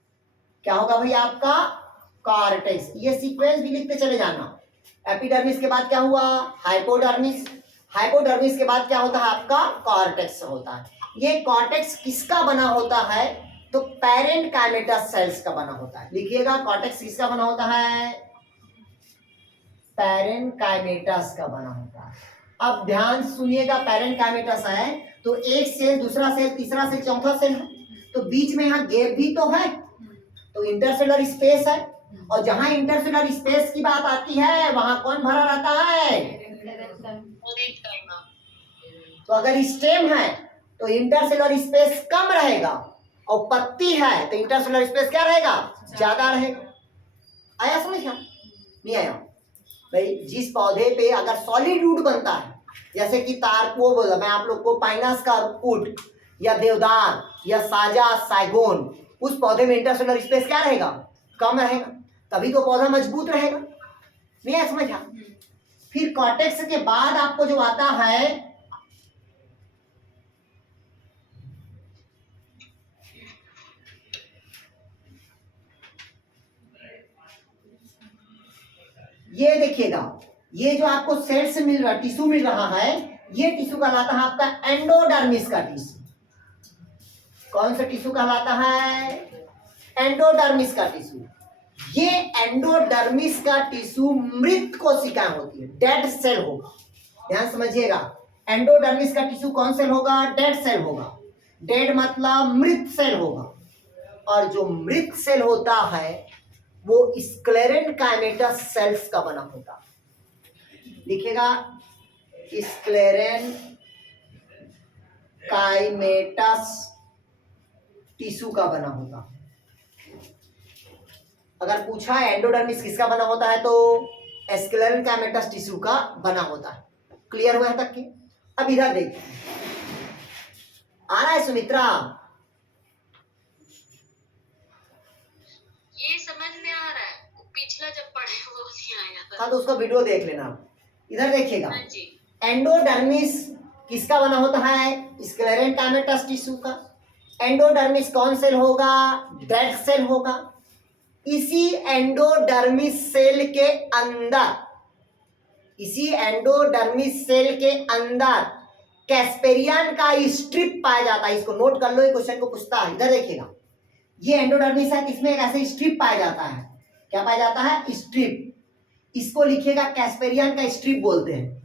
क्या होगा भाई? आपका कॉर्टेक्स। ये सीक्वेंस भी लिखते चले जाना। एपिडर्मिस के बाद क्या हुआ? हाइपोडर्मिस। हाइपोडर्मिस के बाद क्या होता है? आपका कॉर्टेक्स होता है। ये कॉर्टेक्स किसका बना होता है? तो पैरेनकाइमेटस सेल्स का बना होता है। लिखिएगा, कॉर्टेक्स किसका बना होता है? पैरेनकाइमेटस का बना होता है। अब ध्यान सुनिएगा, पैरेनकाइमेटस है तो एक सेल, दूसरा सेल, तीसरा सेल, चौथा सेल है, तो बीच में यहाँ गैप भी तो है, तो इंटरसेलर स्पेस है। और जहां इंटरसेलर स्पेस की बात आती है वहां कौन भरा रहता है? तो अगर स्टेम है तो इंटरसेलर स्पेस कम रहेगा, और पत्ती है तो इंटरसेलर स्पेस क्या रहेगा? ज्यादा रहेगा। आया समझ क्या? नहीं आया भाई? जिस पौधे पे अगर सॉलिड वुड बनता है, जैसे कि तार को बोला मैं आप लोग को, पाइनस का वुड या देवदार या साजा साइगोन, उस पौधे में इंटरसेलुलर स्पेस क्या रहेगा? कम रहेगा, तभी तो पौधा मजबूत रहेगा। नहीं आया समझ? फिर कॉर्टेक्स के बाद आपको जो आता है ये देखिएगा, ये जो आपको सेल्स मिल रहा, टिश्यू मिल रहा है, ये टिश्यू कहलाता है आपका एंडोडर्मिस का टिश्यू। कौन सा टिश्यू कहलाता है? एंडोडर्मिस का टिश्यू। ये एंडोडर्मिस का टिश्यू मृत कोशिका होती है, डेड सेल होगा। ध्यान समझिएगा, एंडोडर्मिस का टिश्यू कौन सेल होगा? डेड सेल होगा। डेड मतलब मृत सेल होगा, और जो मृत सेल होता है वो स्क्लेरेनकाइमेटस सेल्स का बना होता है। लिखेगा स्क्लेरेनकाइमेटस टिश्यू का बना होता। अगर पूछा है एंडोडर्मिस किसका बना होता है तो स्क्लेरेनकाइमेटस टिश्यू का बना होता है। क्लियर हुआ है तक की? अब इधर देखिए, आ रहा है सुमित्रा? ये समझ में आ रहा है, पिछला जब पढ़े वो नहीं आया था। हाँ तो उसका वीडियो देख लेना। इधर देखिएगा, हाँ जी। एंडोडर्मिस किसका बना होता है? स्क्लेरेनकाइमेटस टिश्यू का। एंडोडर्मिस कौन सेल होगा? डेड सेल होगा। इसी एंडोडर्मिस सेल के अंदर, इसी एंडोडर्मिस सेल के अंदर कैस्पेरियन का स्ट्रिप पाया जाता है। इसको नोट कर लो, ये क्वेश्चन को पूछता है। इधर देखिएगा, ये एंडोडर्मिस है, इसमें एक ऐसे स्ट्रिप पाया जाता है। क्या पाया जाता है? स्ट्रिप। इसको लिखिएगा कैस्पेरियन का स्ट्रिप बोलते हैं।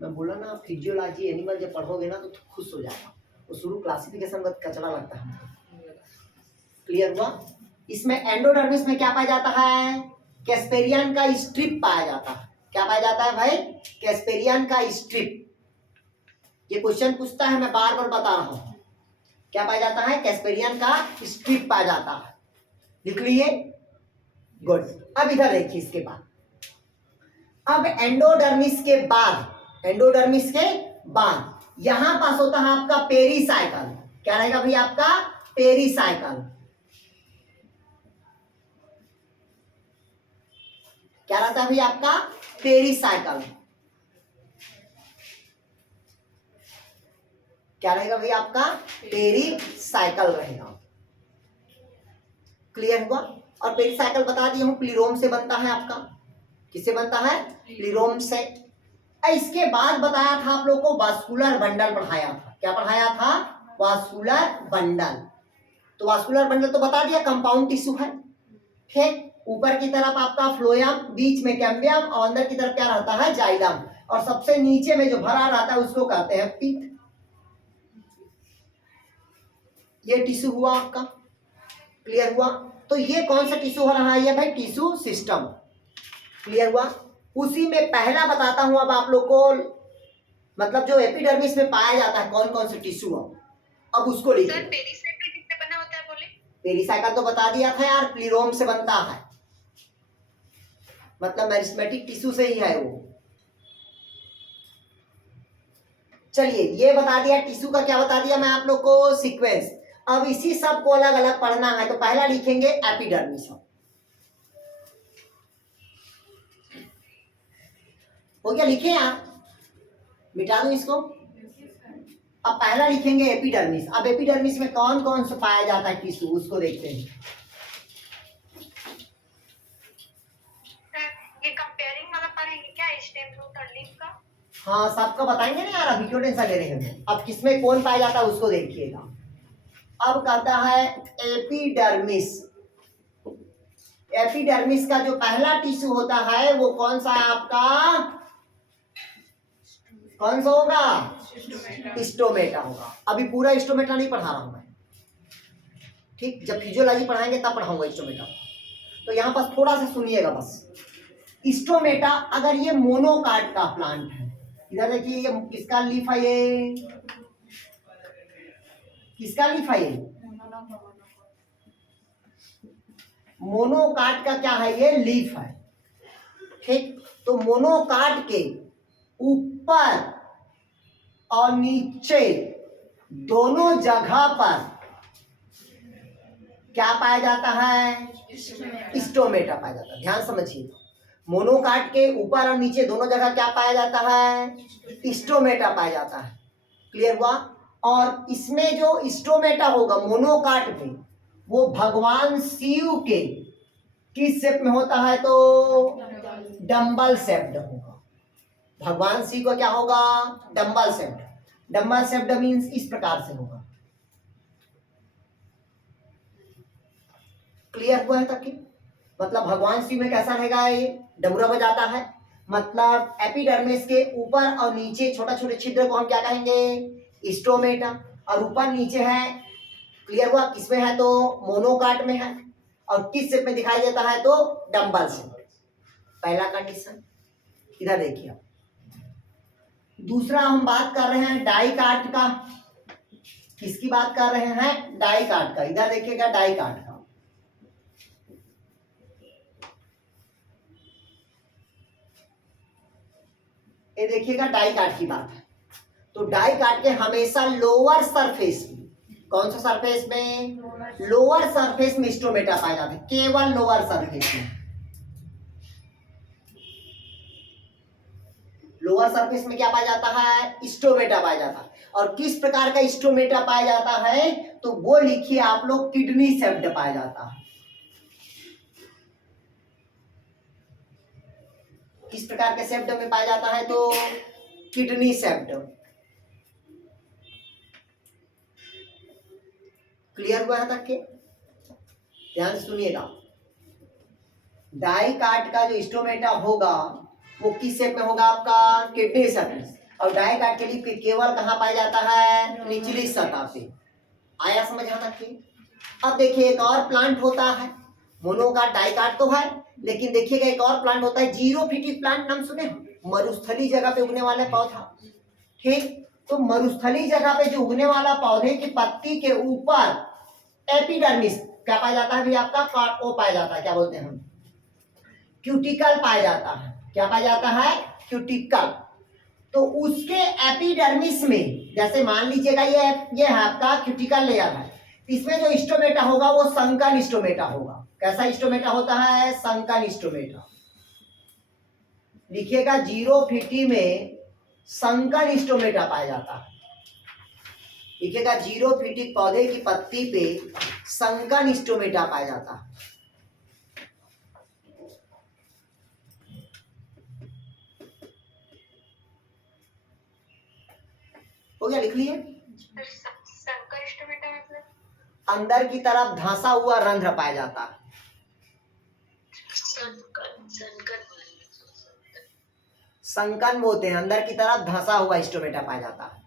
मैं बोला ना, फिजियोलॉजी एनिमल जब पढ़ोगे ना तो खुश हो जाएगा। वो शुरू क्लासिफिकेशन का कचरा लगता है। क्लियर हुआ? इसमें एंडोडर्मिस में क्या पाया जाता है? कैस्पेरियन का स्ट्रिप पाया जाता है। क्या पाया जाता है भाई? कैस्पेरियन का स्ट्रिप। ये क्वेश्चन पूछता है, मैं बार बार बता रहा हूं। क्या पाया जाता है? कैस्पेरियन का स्ट्रिप पाया जाता है। लिख लिए? गुड। अब इधर देखिए, इसके बाद अब एंडोडर्मिस के बाद, एंडोडर्मिस के बाद यहां पास होता है आपका पेरीसाइकल। क्या रहेगा भाई? आपका पेरीसाइकल। क्या रहता है भाई? आपका पेरीसाइकल। क्या रहेगा भाई? आपका पेरीसाइकल रहेगा। क्लियर हुआ? और पेरीसाइकल बता दिया हूं, प्लीरोम से बनता है आपका। किससे बनता है? प्लीरोम से। इसके बाद बताया था आप लोग को वास्कुलर बंडल पढ़ाया था। क्या पढ़ाया था? Vascular bundle. तो वास्कुलर बंडल तो बता दिया, कंपाउंड टिश्यू है। ठीक, ऊपर की तरफ आपका फ्लोएम, बीच में कैम्बियम, और अंदर की तरफ क्या रहता है? जाइलम। और सबसे नीचे में जो भरा रहता है उसको कहते हैं पीठ। ये टिश्यू हुआ आपका। क्लियर हुआ? तो ये कौन सा टिश्यू हो रहा है? ये भाई टिश्यू सिस्टम। क्लियर हुआ? उसी में पहला बताता हूं अब आप लोग को, मतलब जो एपिडर्मिस में पाया जाता है कौन कौन से टिश्यू हो, अब उसको सर लिखिए। पेरीसाइकिल किससे बना होता है बोले? पेरीसाइकल तो बता दिया था यार, प्लीरोम से बनता है, मतलब मेरिस्टेमेटिक टिश्यू से ही है वो। चलिए, ये बता दिया टिश्यू का। क्या बता दिया मैं आप लोग को? सीक्वेंस। अब इसी सब को अलग अलग पढ़ना है। तो पहला लिखेंगे एपिडर्मिस। हो गया? लिखे आप? मिटा दूं इसको? अब पहला लिखेंगे एपिडर्मिस। अब एपिडर्मिस में कौन कौन सा पाया जाता है टिश्यू, उसको देखते हैं। सर ये कंपेयरिंग वाला पढ़ेंगे क्या, स्टेम रूट और लीफ का? हाँ, सबका बताएंगे ना यार, अभी क्यों टेंशन ले रहे हैं। अब किसमें कौन पाया जाता है उसको देखिएगा। अब कहता है एपिडर्मिस। एपिडर्मिस का जो पहला टिश्यू होता है वो कौन सा है आपका? कौन सा होगा? स्टोमेटा होगा। अभी पूरा स्टोमेटा नहीं पढ़ा रहा हूं मैं, ठीक? जब फिजियोलॉजी पढ़ाएंगे तब पढ़ाऊंगा स्टोमेटा। तो यहां पास थोड़ा सा सुनिएगा बस। स्टोमेटा अगर ये मोनोकाट का प्लांट है, इधर देखिए, ये किसका लीफ है? ये किसका लीफ है? ये मोनोकाट का क्या है, ये लीफ है। ठीक, तो मोनोकाट के ऊपर और नीचे दोनों जगह पर क्या पाया जाता है, स्टोमेटा पाया जाता है। ध्यान समझिए, मोनोकाट के ऊपर और नीचे दोनों जगह क्या पाया जाता है, स्टोमेटा पाया जाता है। क्लियर हुआ। और इसमें जो स्टोमेटा होगा मोनोकाट में, वो भगवान शिव के किस शेप में होता है, तो डंबल शेप्ड होगा। भगवान शिव का क्या होगा, dumbbell shaped. Dumbbell shaped means इस प्रकार से होगा। क्लियर हुआ है तक की? मतलब भगवान शिव में कैसा रहेगा, ये डमरू बजाता है। मतलब एपिडर्मिस के ऊपर और नीचे छोटा छोटे छिद्र को हम क्या कहेंगे, स्टोमेटा। और ऊपर नीचे है, क्लियर हुआ, किसमें है, तो मोनोकाट में है। और किस शेप में दिखाई देता है, तो डंबल शेप। पहला कंडीशन। इधर देखिए, दूसरा हम बात कर रहे हैं डाइकाट का। किसकी बात कर रहे हैं, डाइकाट का। इधर देखिएगा डाइकाट का। ये देखिएगा डाइकाट की बात है। तो डाइकाट के हमेशा लोअर सरफेस में, कौन सा सरफेस में, लोअर सरफेस में स्टोमेटा पाया जाता है, केवल लोअर सरफेस में। लोअर सरफेस में क्या पाया जाता है, स्टोमेटा पाया जाता है। और किस प्रकार का स्टोमेटा पाया जाता है, तो वो लिखिए आप लोग, किडनी शेप्ड पाया जाता है। किस प्रकार के शेप्ड में पाया जाता है, तो किडनी शेप्ड। क्लियर हुआ है तक के? ध्यान सुनिएगा, डाइकाट का जो स्टोमेटा होगा वो किस शेप में होगा, आपका किडनी शेप में। और डाइकाट के लिए केवल कहाँ पाया जाता है, निचली सतह पे। आया समझ यहाँ तक के? अब देखिए एक और प्लांट होता है, मोनोकाट डाइकाट तो है, लेकिन देखिएगा एक और प्लांट होता है, जीरोफिटिक प्लांट, नाम सुने? मरुस्थली जगह पे उगने वाला पौधा। ठीक, तो मरुस्थली जगह पे जो उगने वाला पौधे की पत्ती के ऊपर एपिडर्मिस क्या पाया जाता है भी आपका, वो पाया जाता है, क्या बोलते हैं हम, क्यूटिकल पाया जाता है। क्या पाया जाता है, क्यूटिकल। तो उसके एपिडर्मिस में, जैसे मान लीजिएगा ये है आपका क्यूटिकल लेयर है, इसमें जो स्टोमेटा होगा वो संकन स्टोमेटा होगा। कैसा स्टोमेटा होता है, संकन स्टोमेटा। लिखिएगा, जीरोफिटी में संकन स्टोमेटा पाया जाता है। लिखिएगा, जीरोफिटिक पौधे की पत्ती पे संकन स्टोमेटा पाया जाता है। हो गया, लिख लिए? संकर स्टोमेटा मतलब अंदर की तरफ धंसा हुआ रंध्र पाया जाता है। संकन बोलते हैं, अंदर की तरफ धंसा हुआ स्टोमेटा पाया जाता है।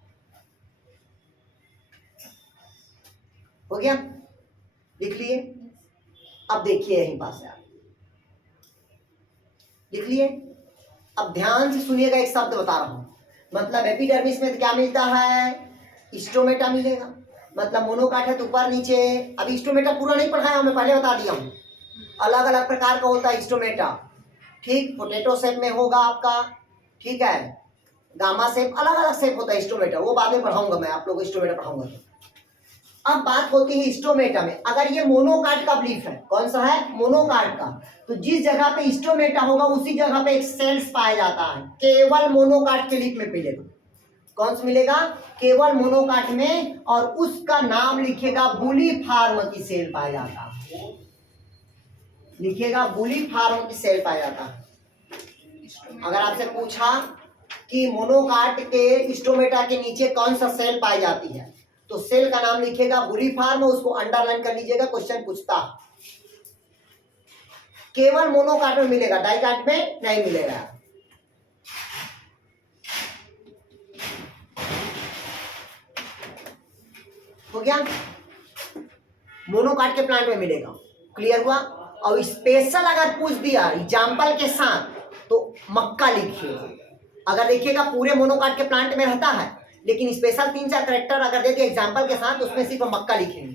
हो गया, लिख लिए? अब देखिए यहीं पास यार, लिख लिए? अब ध्यान से सुनिएगा, एक शब्द बता रहा हूं। मतलब एपिडर्मिस में क्या मिलता है, स्टोमेटा मिलेगा। मतलब मोनोकाट है तो ऊपर नीचे। अभी स्टोमेटा पूरा नहीं पढ़ाया हमें, पहले बता दिया हूं। अलग अलग प्रकार का होता है स्टोमेटा। ठीक, पोटैटो शेप में होगा आपका, ठीक है, गामा शेप, अलग अलग शेप होता है स्टोमेटा, वो बाद में पढ़ाऊंगा मैं, आप लोगों को स्टोमेटा पढ़ाऊंगा। अब बात होती है स्टोमेटा में, अगर ये मोनोकाट का लीफ है, कौन सा है, मोनोकाट का, तो जिस जगह पे स्टोमेटा होगा उसी जगह पे एक सेल्स पाया जाता है, केवल मोनोकाट के लीफ में मिलेगा। कौन सा मिलेगा, केवल मोनोकाट में, और उसका नाम लिखिएगा बुलीफार्म की सेल पाया जाता है। लिखिएगा, बुलीफार्म की सेल पाया जाता है। अगर आपसे पूछा कि मोनोकाट के स्टोमेटा के नीचे कौन सा सेल पाई जाती है, तो सेल का नाम लिखिएगा बुलीफार्म, उसको अंडरलाइन कर लीजिएगा, क्वेश्चन पूछता। केवल मोनोकाट में मिलेगा, डाइकाट में नहीं मिलेगा। हो गया, मोनोकाट के प्लांट में मिलेगा। क्लियर हुआ? और स्पेशल अगर पूछ दिया एग्जाम्पल के साथ, तो मक्का लिखिएगा। अगर देखिएगा पूरे मोनोकाट के प्लांट में रहता है, लेकिन स्पेशल 3-4 कैरेक्टर अगर दे दिया एग्जाम्पल के साथ, उसमें सिर्फ मक्का लिखेंगे।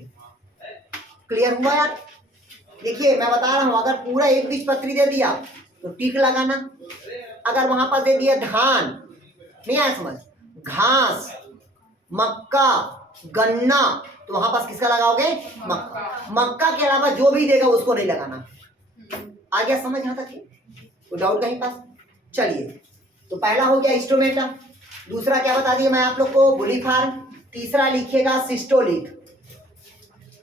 क्लियर हुआ यार? देखिए मैं बता रहा हूँ, अगर पूरा एक बीजपत्री दे दिया तो टिक लगाना, अगर वहां पर दे दिया धान, नहीं आया समझ, घास, मक्का, गन्ना, तो वहां पर किसका लगाओगे? मक्का। मक्का के अलावा जो भी देगा उसको नहीं लगाना। आ गया समझ यहाँ तक? कोई डाउट कहीं पास? चलिए, तो पहला हो गया स्टोमेटा, दूसरा क्या बता दिया मैं आप लोग को? बुलीफार्म, तीसरा लिखिएगा सिस्टोलिक,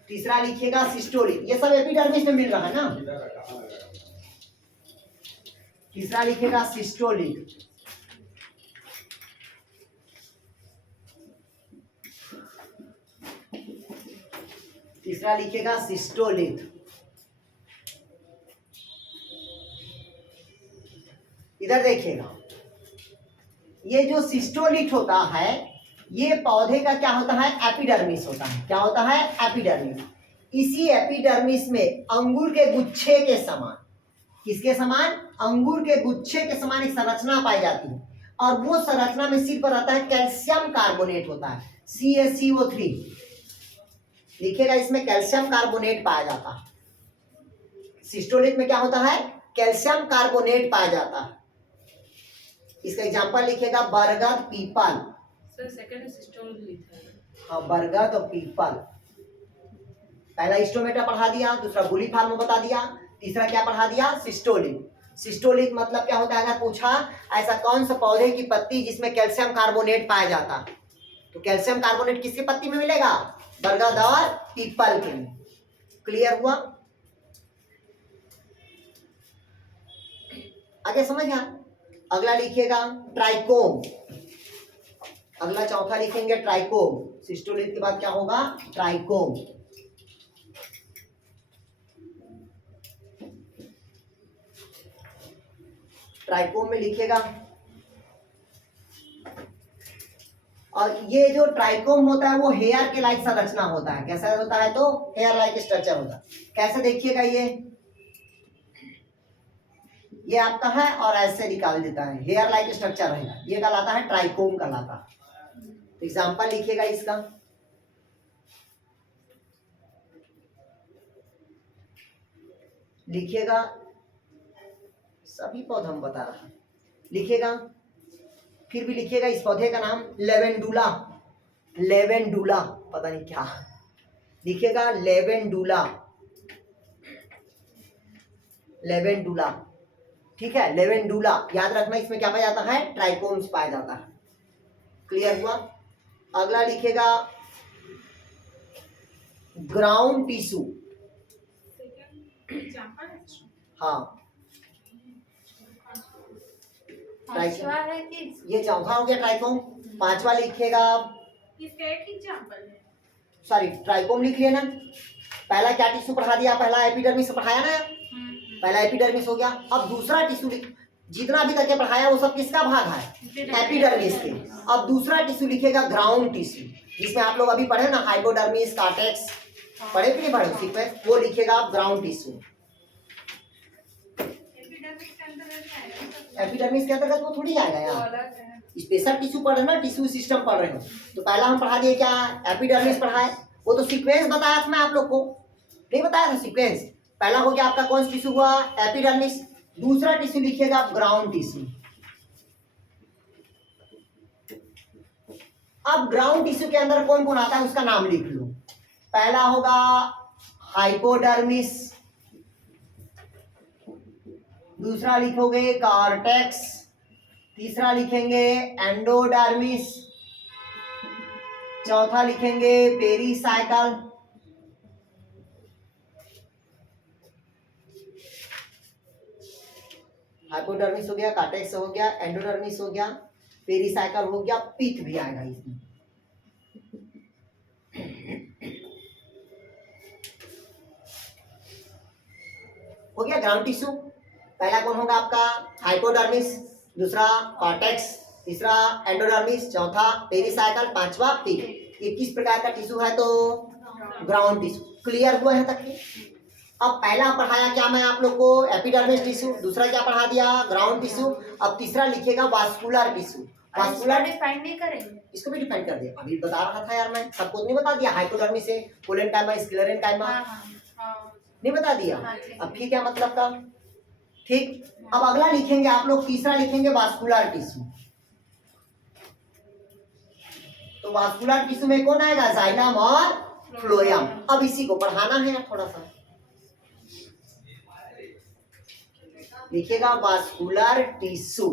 तीसरा लिखिएगा सिस्टोलिक, ये सब एपिडर्मिस में मिल रहा है ना। तीसरा लिखिएगा सिस्टोलिक, तीसरा लिखिएगा सिस्टोलिक। इधर देखिएगा, ये जो सिस्टोलिट होता है ये पौधे का क्या होता है? एपिडर्मिस होता है। क्या होता है? एपिडर्मिस। इसी एपिडर्मिस में अंगूर के गुच्छे के समान, किसके समान? अंगूर के गुच्छे के समान एक संरचना पाई जाती है, और वो संरचना में सिर पर आता है कैल्शियम कार्बोनेट होता है, CaCO3 लिखिएगा, इसमें कैल्शियम कार्बोनेट पाया जाता है। सिस्टोलिट में क्या होता है? कैल्शियम कार्बोनेट पाया जाता है। इसका एग्जांपल लिखिएगा बरगद, पीपल। सर सेकंड सिस्टोलिक है। हाँ, बरगद और पीपल। पहला स्टोमेटा पढ़ा दिया, दूसरा बुलीफार्म बता दिया, तीसरा क्या पढ़ा दिया? सिस्टोलिक। सिस्टोलिक मतलब क्या होता है? अगर पूछा ऐसा कौन सा पौधे की पत्ती जिसमें कैल्शियम कार्बोनेट पाया जाता, तो कैल्शियम कार्बोनेट किसकी पत्ती में मिलेगा? बरगद और पीपल के में। क्लियर हुआ? आगे समझ गया? अगला लिखिएगा ट्राइकोम, अगला चौथा लिखेंगे ट्राइकोम। सिस्टोलिट के बाद क्या होगा? ट्राइकोम। ट्राइकोम में लिखिएगा, और ये जो ट्राइकोम होता है वो हेयर के लाइक संरचना होता है। कैसा होता है? तो हेयर लाइक स्ट्रक्चर होता है। कैसे देखिएगा, ये आपका है और ऐसे निकाल देता है, हेयर लाइक स्ट्रक्चर रहेगा, ये कहलाता है ट्राइकोम कहलाता है। तो एग्जांपल लिखिएगा इसका, लिखिएगा, सभी पौधे हम बता रहे हैं, लिखिएगा, फिर भी लिखिएगा इस पौधे का नाम लेवेंडुला, लेवेंडुला, पता नहीं क्या लिखिएगा, लेवेंडुला, लेवेंडुला, ठीक है, लेवेंडुला याद रखना। इसमें क्या पाया जाता है? ट्राइकोम्स पाया जाता है। क्लियर हुआ? अगला लिखिएगा ग्राउंड टिश्यू। हाँ, पांचवा है कि ये चौथा हो गया ट्राइकोम। पांचवा लिखिएगा, सॉरी ट्राइकोम लिख लिया ना। पहला क्या टिश्यू पढ़ा दिया? पहला एपिडर्मिस पढ़ाया ना, पहला एपिडर्मिस हो गया। अब दूसरा टिश्यू, जितना भी तक के पढ़ाया वो सब किसका भाग है? एपिडर्मिस के। अब दूसरा टिश्यू लिखिएगा ग्राउंड टिश्यू, जिसमें आप लोग अभी पढ़े ना हाइपोडर्मिस, कार्टेक्स, पढ़े कि नहीं पढ़े? सीक्वेंस वो लिखिएगा आप ग्राउंड टिश्यू। एपिडर्मिस के अंतर्गत वो थोड़ी आएगा यार, स्पेशल टिश्यू पढ़ रहे ना, टिश्यू सिस्टम पढ़ रहे हो। तो पहला हम पढ़ा दिए क्या? एपिडर्मिस पढ़ाए, वो तो सीक्वेंस बताया था मैं आप लोग को, नहीं बताया था सीक्वेंस। पहला हो गया आपका कौन सा टिश्यू हुआ? एपिडर्मिस। दूसरा टिश्यू लिखिएगा आप ग्राउंड टिश्यू। अब ग्राउंड टिश्यू के अंदर कौन कौन आता है उसका नाम लिख लो। पहला होगा हाइपोडर्मिस, दूसरा लिखोगे कॉर्टेक्स, तीसरा लिखेंगे एंडोडर्मिस, चौथा लिखेंगे पेरिसाइकल, हाइपोडर्मिस हो गया, कॉर्टेक्स हो गया, एंडोडर्मिस हो गया, पेरिसाइकल हो गया, पिथ भी आएगा इसमें। हो गया ग्राउंड टिश्यू। पहला कौन होगा आपका? हाइपोडर्मिस, दूसरा कॉर्टेक्स, तीसरा एंडोडर्मिस, चौथा पेरिसाइकल, पांचवा पिथ। ये किस प्रकार का टिश्यू है? तो ग्राउंड टिश्यू। क्लियर हुआ है तक? अब पहला पढ़ाया क्या मैं आप लोग को? Epidermis tissue. दूसरा क्या पढ़ा दिया? Ground tissue. अब तीसरा लिखिएगा वास्कुलर टिश्यू। वास्कुलर डिफाइन नहीं करेंगे, इसको भी डिफाइन कर दिया, अभी बता रहा था यार मैं, सबको नहीं बता दिया। हाइपोडर्मिस है, कोलेनकाइमा, स्क्लेरेनकाइमा, नहीं बता दिया? हाँ, ठीक। अब फिर क्या मतलब था? ठीक। अब अगला लिखेंगे आप लोग, तीसरा लिखेंगे वास्कुलर टिश्यू। तो वास्कुलर टिश्यू में कौन आएगा? जाइलम और फ्लोएम। अब इसी को पढ़ाना है यार थोड़ा सा, लिखेगा वास्कुलर टिश्यू।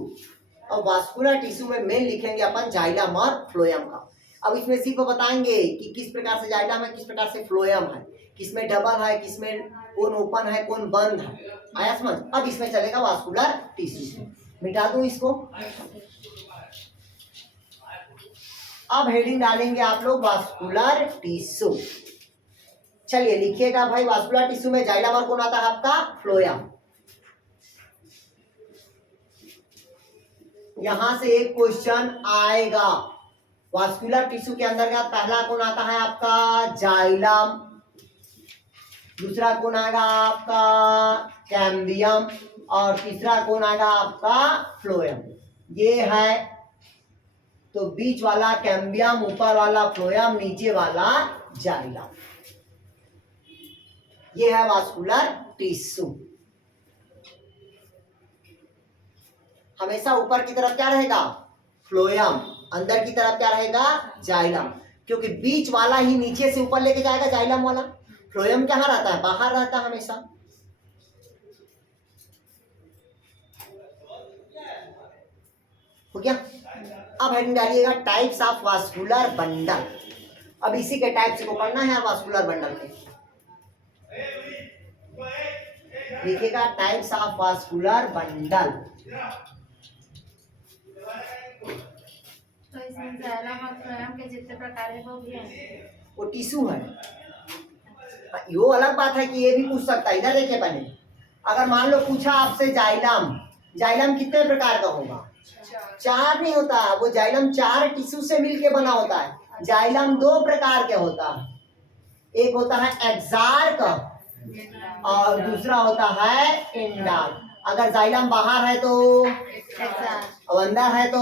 और वास्कुलर टिश्यू में मेन लिखेंगे अपन जाइलम और फ्लोएम का। अब इसमें सिर्फ बताएंगे कि किस प्रकार से जाइलम है, किस प्रकार से फ्लोएम है, किसमें डबल है, किसमें कौन ओपन है, कौन बंद है। आया समझ? अब इसमें चलेगा वास्कुलर टिश्यू। मिटा दूं इसको। अब हेडिंग डालेंगे आप लोग वास्कुलर टिश्यू। चलिए लिखिएगा भाई, वास्कुलर टिश्यू में जाइलम और कौन आता है आपका? फ्लोएम। यहां से एक क्वेश्चन आएगा, वास्कुलर टिश्यू के अंतर्गत पहला कौन आता है आपका? जाइलम। दूसरा कौन आएगा आपका? कैम्बियम। और तीसरा कौन आएगा आपका? फ्लोएम। ये है तो बीच वाला कैम्बियम, ऊपर वाला फ्लोएम, नीचे वाला जाइलम। ये है वास्कुलर टिश्यू। हमेशा ऊपर की तरफ क्या रहेगा? फ्लोएम। अंदर की तरफ क्या रहेगा? जाइलम। क्योंकि बीच वाला ही नीचे से ऊपर लेके जाएगा जाइलम वाला। फ्लोएम कहाँ रहता है? बाहर रहता है हमेशा। हो गया? अब हेडिंग डालिएगा टाइप्स ऑफ वास्कुलर बंडल। अब इसी के टाइप्स को पढ़ना है वास्कुलर बंडल के। लिखिएगा टाइप्स ऑफ वास्कुलर बंडल। तो इसमें जाइलम और फ्लोएम के जितने प्रकार है वो भी हैं। वो टिश्यू है। यो अलग बात है कि ये भी पूछ सकता है। इधर देखिए पहले, अगर मान लो पूछा आपसे जाइलम, जाइलम कितने प्रकार का होगा? 4 नहीं होता, वो जाइलम 4 टिश्यू से मिलके बना होता है। जाइलम 2 प्रकार के होता है, एक होता है एक्सार्क और दूसरा होता है इंडार्क। अगर जाइलम बाहर है तो और अंदर है तो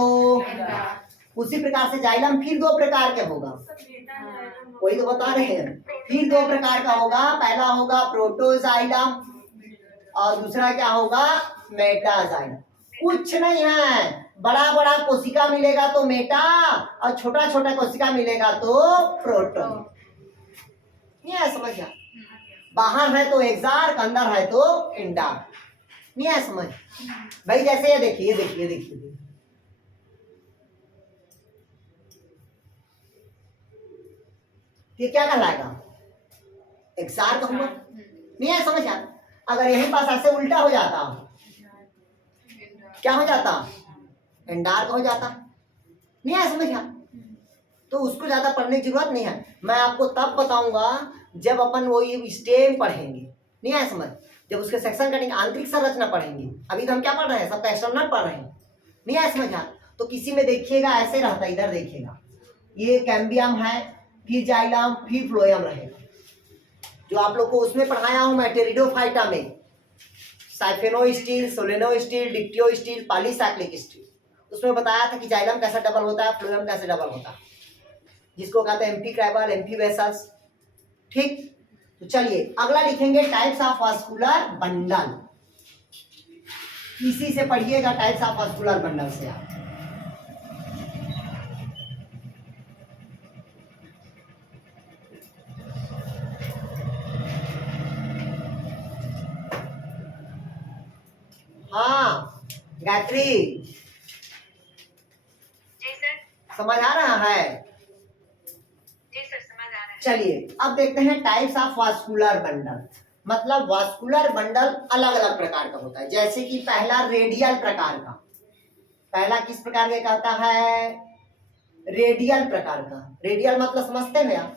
उसी प्रकार से जाइलम फिर 2 प्रकार के होगा। वही तो बता रहे हैं, फिर 2 प्रकार का होगा। पहला होगा प्रोटोजाइलम और दूसरा क्या होगा? मेटाजाइलम। कुछ नहीं है, बड़ा बड़ा कोशिका मिलेगा तो मेटा और छोटा छोटा कोशिका मिलेगा तो प्रोटो। नहीं है समझ? बाहर है तो एक्सार्क, अंदर है तो इंडार्क। नहीं है समझ भाई? जैसे ये देखिए, देखिए देखिए, ये क्या कहलाएगा? एक्सार्क हुआ। नहीं है समझ? अगर यहीं पास ऐसे उल्टा हो जाता क्या हो जाता? इंडार्क हो जाता। नहीं है समझ? तो उसको ज्यादा पढ़ने की जरूरत नहीं है। मैं आपको तब बताऊंगा जब अपन वो ये स्टेम पढ़ेंगे। नहीं है समझ? जब उसके सेक्शन कटिंग, आंतरिक संरचना पढ़ेंगे। अभी तो हम क्या पढ़ रहे हैं? सब एक्सटर्नल पढ़ रहे हैं। नहीं है समझ? तो किसी में देखिएगा ऐसे रहता है, इधर देखिएगा, ये कैम्बियम है, फिर जाइलम, फिर फ्लोएम रहेगा। जो आप लोग को उसमें पढ़ाया हूं मैं टेरिडोफाइटा में, siphonostele, solenostele, dictyostele, polycyclic stele, उसमें बताया था कि जाइलम कैसे डबल होता है, फ्लोएम कैसे डबल होता है, जिसको कहते हैं एम्फीक्राइबल, एम्फीवेसस। ठीक, तो चलिए अगला लिखेंगे टाइप्स ऑफ वास्कुलर बंडल। इसी से पढ़िएगा टाइप्स ऑफ वास्कुलर बंडल से आप। हाँ गायत्री, जी सर। समझ आ रहा है? जी सर, समझ आ रहा है। चलिए अब देखते हैं टाइप्स ऑफ वास्कुलर बंडल। मतलब वास्कुलर बंडल अलग अलग प्रकार का होता है। जैसे कि पहला रेडियल प्रकार का, पहला किस प्रकार का कहता है? रेडियल प्रकार का। रेडियल मतलब समझते हैं आप?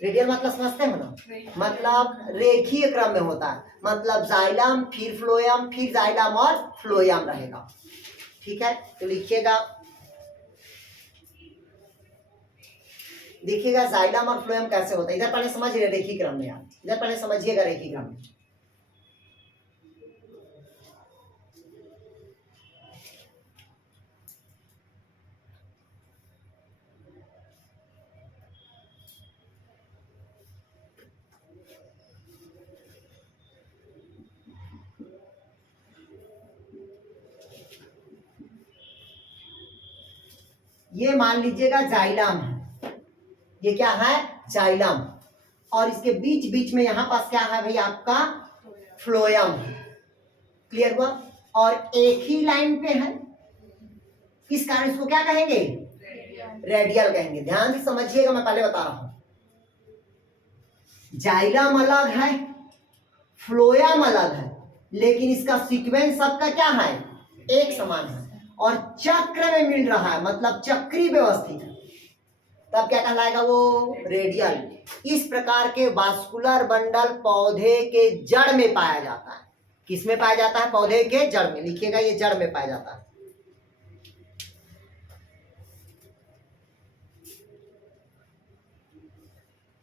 रेडियल मतलब समझते हैं ना? मतलब रेखीय क्रम में होता है। मतलब जाइलम फिर फ्लोएम, फिर जाइलम और फ्लोएम रहेगा। ठीक है, तो लिखिएगा, देखिएगा जाइलम और फ्लोएम कैसे होता है। इधर पहले समझिए रेखीय क्रम में, यार इधर पहले समझिएगा रेखीय क्रम में। ये मान लीजिएगा जाइलम है, ये क्या है जाइलम, और इसके बीच बीच में यहां पास क्या है भाई आपका फ्लोएम है। क्लियर हुआ? और एक ही लाइन पे है, इस कारण इसको क्या कहेंगे रेडियल कहेंगे। ध्यान से समझिएगा, मैं पहले बता रहा हूं, जाइलम अलग है, फ्लोएम अलग है, लेकिन इसका सीक्वेंस सबका क्या है एक समान है और चक्र में मिल रहा है, मतलब चक्री व्यवस्थित है, तब क्या कहलाएगा वो रेडियल। इस प्रकार के वास्कुलर बंडल पौधे के जड़ में पाया जाता है। किस में पाया जाता है? पौधे के जड़ में। लिखिएगा ये जड़ में पाया जाता है।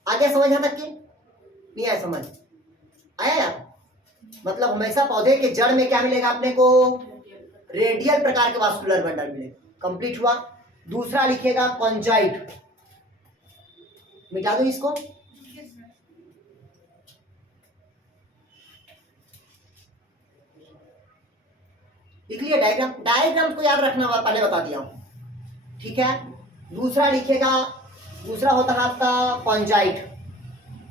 आगे समझ यहाँ तक की नहीं आया? समझ आया यार? मतलब हमेशा पौधे के जड़ में क्या मिलेगा अपने को? रेडियल प्रकार के वास्कुलर बंडल मिलेगा। कंप्लीट हुआ। दूसरा लिखिएगा कॉन्जॉइट। मिटा दो इसको। लिख लिया डायग्राम। डायग्राम को याद रखना पहले बता दिया हूं, ठीक है। दूसरा लिखिएगा, दूसरा होता है आपका कॉन्जाइट।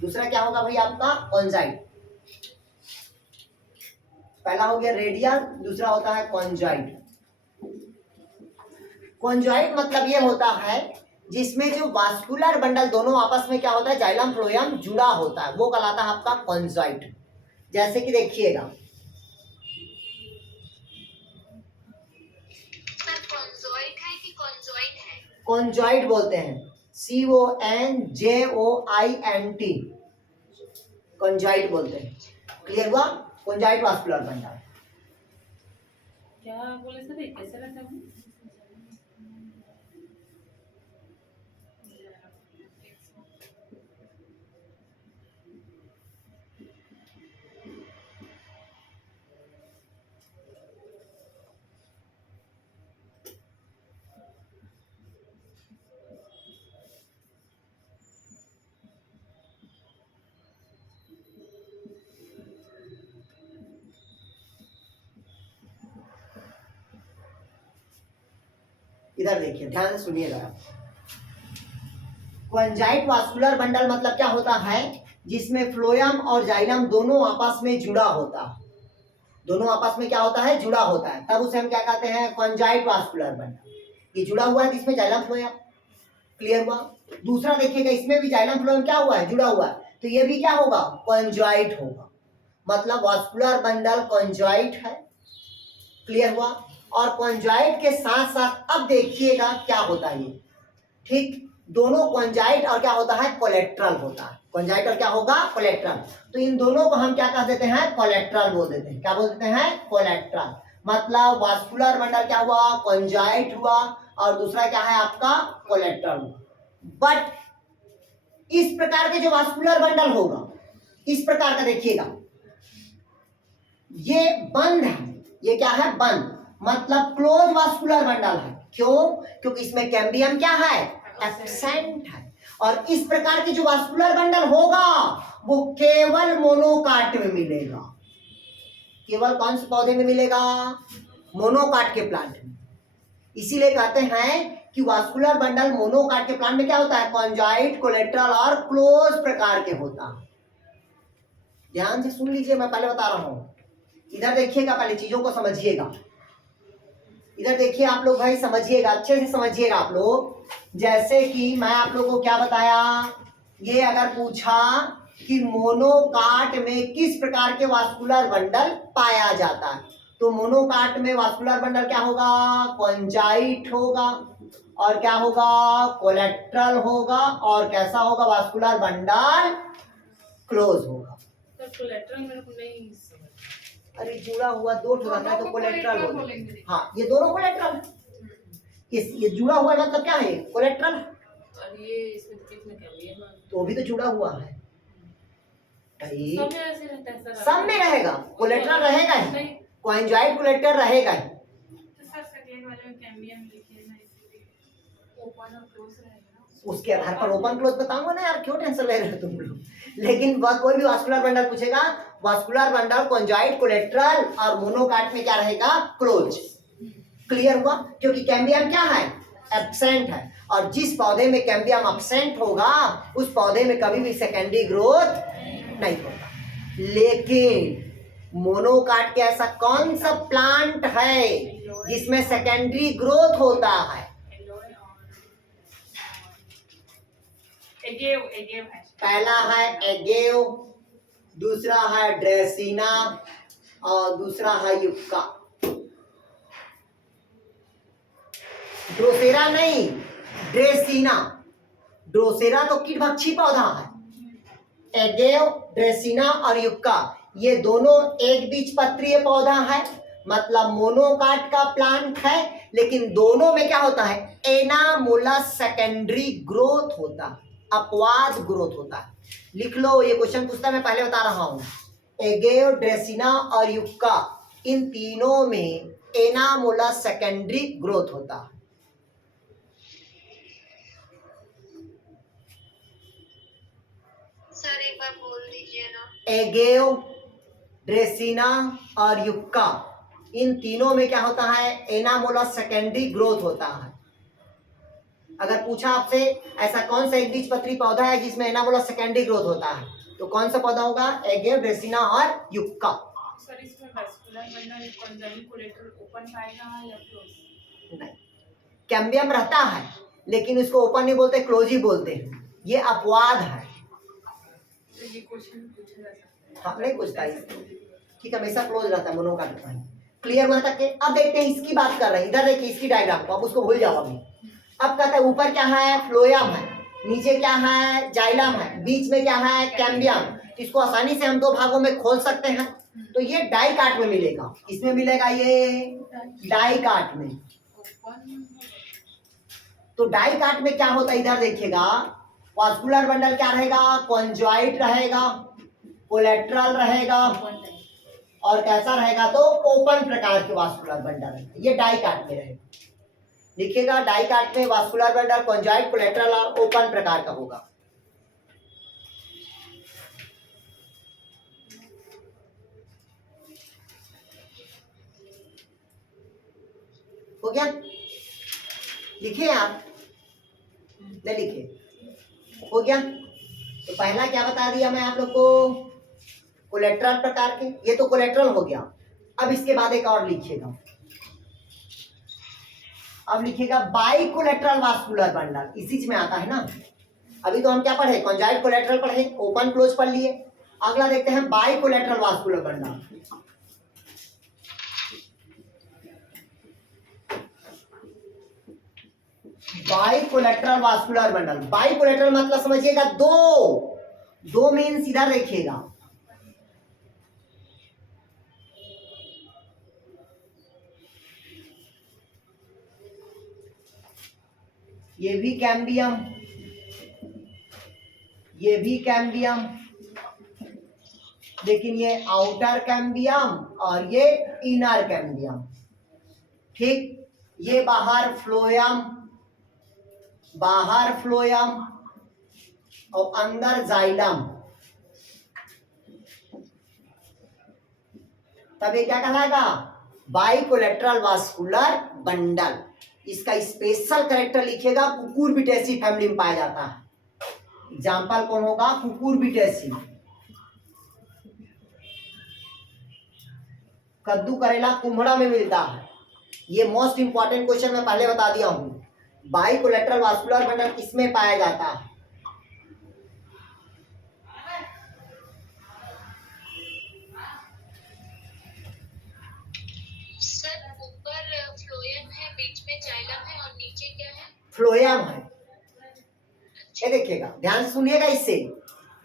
दूसरा क्या होगा भाई आपका? कॉन्जाइट। पहला हो गया रेडियल, दूसरा होता है कॉन्जाइट। कॉन्जाइट मतलब ये होता है जिसमें जो वास्कुलर बंडल दोनों आपस में क्या होता है जाइलम फ्लोएम जुड़ा होता है, वो कहलाता है आपका कॉन्जाइट। जैसे कि देखिएगा कॉन्जॉइट बोलते हैं, CONJOINT, कॉन्जॉइट बोलते हैं। क्लियर हुआ? कॉन्जॉइट वास्कुलर बंडल। क्या बोले सर, ये कैसे रहता है? इधर देखिए, ध्यान से सुनिएगा। कॉन्जाइट वास्कुलर बंडल मतलब क्या होता है? जिसमें फ्लोएम और जाइलम दोनों आपस में जुड़ा होता है। दोनों आपस में क्या होता है? जुड़ा होता है, तब उसे हम क्या कहते हैं? कॉन्जाइट वास्कुलर बंडल। ये जुड़ा हुआ है जिसमें जाइलम फ्लोएम। क्लियर हुआ? दूसरा देखिएगा, इसमें भी जाइलम फ्लोएम क्या हुआ है? जुड़ा हुआ है, तो ये भी क्या होगा? कॉन्जाइट होगा। मतलब वास्कुलर बंडल कॉन्जाइट है। क्लियर हुआ? और कॉन्जाइट के साथ साथ अब देखिएगा क्या होता है ये, ठीक, दोनों कॉन्जाइट और क्या होता है? कोलेट्रल होता है। कॉन्जाइट और क्या होगा? कोलेट्रल। तो इन दोनों को हम क्या कह देते हैं? कोलेट्रल बोल देते हैं। क्या बोल देते हैं? कोलेट्रल। मतलब वास्कुलर बंडल क्या हुआ? कॉन्जाइट हुआ, और दूसरा क्या है आपका? कोलेट्रल हुआ। बट इस प्रकार के जो वास्कुलर बंडल होगा, इस प्रकार का देखिएगा, ये बंद है। ये क्या है? बंद, मतलब क्लोज वास्कुलर बंडल है। क्यों? क्योंकि इसमें कैम्बियम क्या है? एब्सेंट है। और इस प्रकार के जो वास्कुलर बंडल होगा वो केवल मोनोकाट में मिलेगा। केवल कौन से पौधे में मिलेगा? मोनोकाट के प्लांट में। इसीलिए कहते हैं कि वास्कुलर बंडल मोनोकाट के प्लांट में क्या होता है? कॉन्जाइट, कोलेट्रल और क्लोज प्रकार के होता है। ध्यान से सुन लीजिए, मैं पहले बता रहा हूं। इधर देखिएगा, पहले चीजों को समझिएगा। इधर देखिए आप लोग भाई, समझिएगा, अच्छे से समझिएगा आप लोग। जैसे कि मैं आप लोगों को क्या बताया, ये अगर पूछा कि मोनोकाट में किस प्रकार के वास्कुलर बंडल पाया जाता है, तो मोनोकाट में वास्कुलर बंडल क्या होगा? कॉन्जाइट होगा, और क्या होगा? कोलेट्रल होगा, और कैसा होगा वास्कुलर बंडल? क्लोज होगा। सर कोलेट्रल मेरे को नहीं समझ। अरे जुड़ा हुआ दो ठो रहता है तो कोलेट्रल बोलेंगे। हाँ, ये दोनों कोलेट्रल। ये जुड़ा हुआ मतलब क्या है? कोलेट्रल। और ये इसमें बीच में कैम्बियम है, तो भी तो जुड़ा हुआ है भाई। सब में ऐसे रहता है सर? सब में रहेगा, कोलेट्रल रहेगा ही, नहीं। कॉन्जाइट कोलेट्रल रहेगा ही। तो सर सेकेंड वाले में कैम्बियम लिखिए ना, इसीलिए ओपन और क्लोज रहेगा ना। उसके आधार पर ओपन क्लोज बताऊंगा ना यार, क्यों टेंशन ले रहे हो तुम लोग। लेकिन वह कोई भी वास्कुलर बंडल पूछेगा, वास्कुलर बंडल कॉन्जाइट, कोलेट्रल और मोनोकाट में क्या रहेगा? क्लोज। क्लियर हुआ? क्योंकि कैम्बियम क्या है? एब्सेंट है, और जिस पौधे में कैम्बियम एब्सेंट होगा उस पौधे में कभी भी सेकेंडरी ग्रोथ नहीं होगा। लेकिन मोनोकाट के ऐसा कौन सा प्लांट है जिसमें सेकेंडरी ग्रोथ होता है? एगेव है। पहला है एगेव, दूसरा है ड्रेसिना और दूसरा है युक्का। ड्रोसेरा नहीं, ड्रेसिना। ड्रोसेरा तो कीटभक्षी पौधा है। एगेव, ड्रेसिना और युक्का ये दोनों एक बीजपत्रीय पौधा है, मतलब मोनोकाट का प्लांट है, लेकिन दोनों में क्या होता है? एनामोलस सेकेंडरी ग्रोथ होता है, अपवाद ग्रोथ होता है। लिख लो, ये क्वेश्चन पूछता है, मैं पहले बता रहा हूं। एगेव, ड्रेसिना और युक्का इन तीनों में एनामोलस सेकेंडरी ग्रोथ होता है। सर एक बार बोल दीजिए ना। एगेव, ड्रेसिना और युक्का इन तीनों में क्या होता है? एनामोलस सेकेंडरी ग्रोथ होता है। अगर पूछा आपसे ऐसा कौन सा एक बीजपत्री पौधा है जिसमें एनामोलस सेकेंडरी ग्रोथ होता है, तो कौन सा पौधा होगा? एगेव, ड्रेसिना और युक्का। सर इसमें वैस्कुलर बंडल कॉन्जेनिकुलेटर ओपन पाएगा या क्लोज? नहीं, कैम्बियम रहता है लेकिन उसको ओपन नहीं बोलते, क्लोज ही बोलते हैं। ये अपवाद है। तो ये क्वेश्चन पूछा जा सकता है। हाँ, नहीं पूछता है कि हमेशा क्लोज रहता है मोनोकाट का। क्लियर हुआ तक के? अब देखते हैं, इसकी बात कर रहे हैं। इधर देखिए इसकी डायग्राम को, अब उसको भूल जाओ अभी। अब कहते हैं ऊपर क्या है? फ्लोयम है, नीचे क्या है? जाइलम है, बीच में क्या है? कैम्बियम। इसको आसानी से हम दो भागों में खोल सकते हैं। तो ये डाइकाट में मिलेगा। किसमें मिलेगा? ये डाइकाट में। तो डाइकाट में क्या होता है? इधर देखिएगा, वास्कुलर बंडल क्या रहेगा? कॉन्जॉइंट रहेगा, कोलेट्रल रहेगा, और कैसा रहेगा? तो ओपन प्रकार के वास्कुलर बंडल रहेगा। ये डाइकाट में रहेगा। लिखिएगा, डाइकाट में वास्कुलर बंडल कॉन्जॉइंट, कोलेट्रल और ओपन प्रकार का होगा। हो गया? लिखे आप? नहीं लिखे? हो गया? तो पहला क्या बता दिया मैं आप लोग को? कोलेट्रल प्रकार के। ये तो कोलेट्रल हो गया। अब इसके बाद एक और लिखिएगा, अब लिखिएगा बाई कोलेट्रल वास्कुलर बंडल। इसी में आता है ना। अभी तो हम क्या पढ़े? कॉन्जॉइंट कोलेट्रल पढ़े, ओपन क्लोज पढ़ लिए। अगला देखते हैं by collateral vascular bundle. By collateral vascular bundle. By collateral मतलब समझिएगा दो, दो मीन्स इधर देखिएगा, ये भी कैम्बियम, ये भी कैम्बियम, लेकिन ये आउटर कैम्बियम और ये इनर कैम्बियम। ठीक, ये बाहर फ्लोयम, बाहर फ्लोयम और अंदर जाइलम। तब ये क्या कहलाएगा? बाइकोलेट्रल वास्कुलर बंडल। इसका स्पेशल कैरेक्टर लिखिएगा, कुकुरबिटेसी फैमिली में पाया जाता है। एग्जाम्पल कौन होगा? कुकुरबिटेसी। कद्दू करेला कुम्हड़ा में मिलता है। ये मोस्ट इंपॉर्टेंट क्वेश्चन मैं पहले बता दिया हूं। बाइकोलेट्रल वास्कुलर बंडल किसमें पाया जाता है? सर ऊपर फ्लोएम है, बीच में जाइलम है और नीचे क्या है? फ्लोयम है। ये देखिएगा, ध्यान सुनिएगा इससे।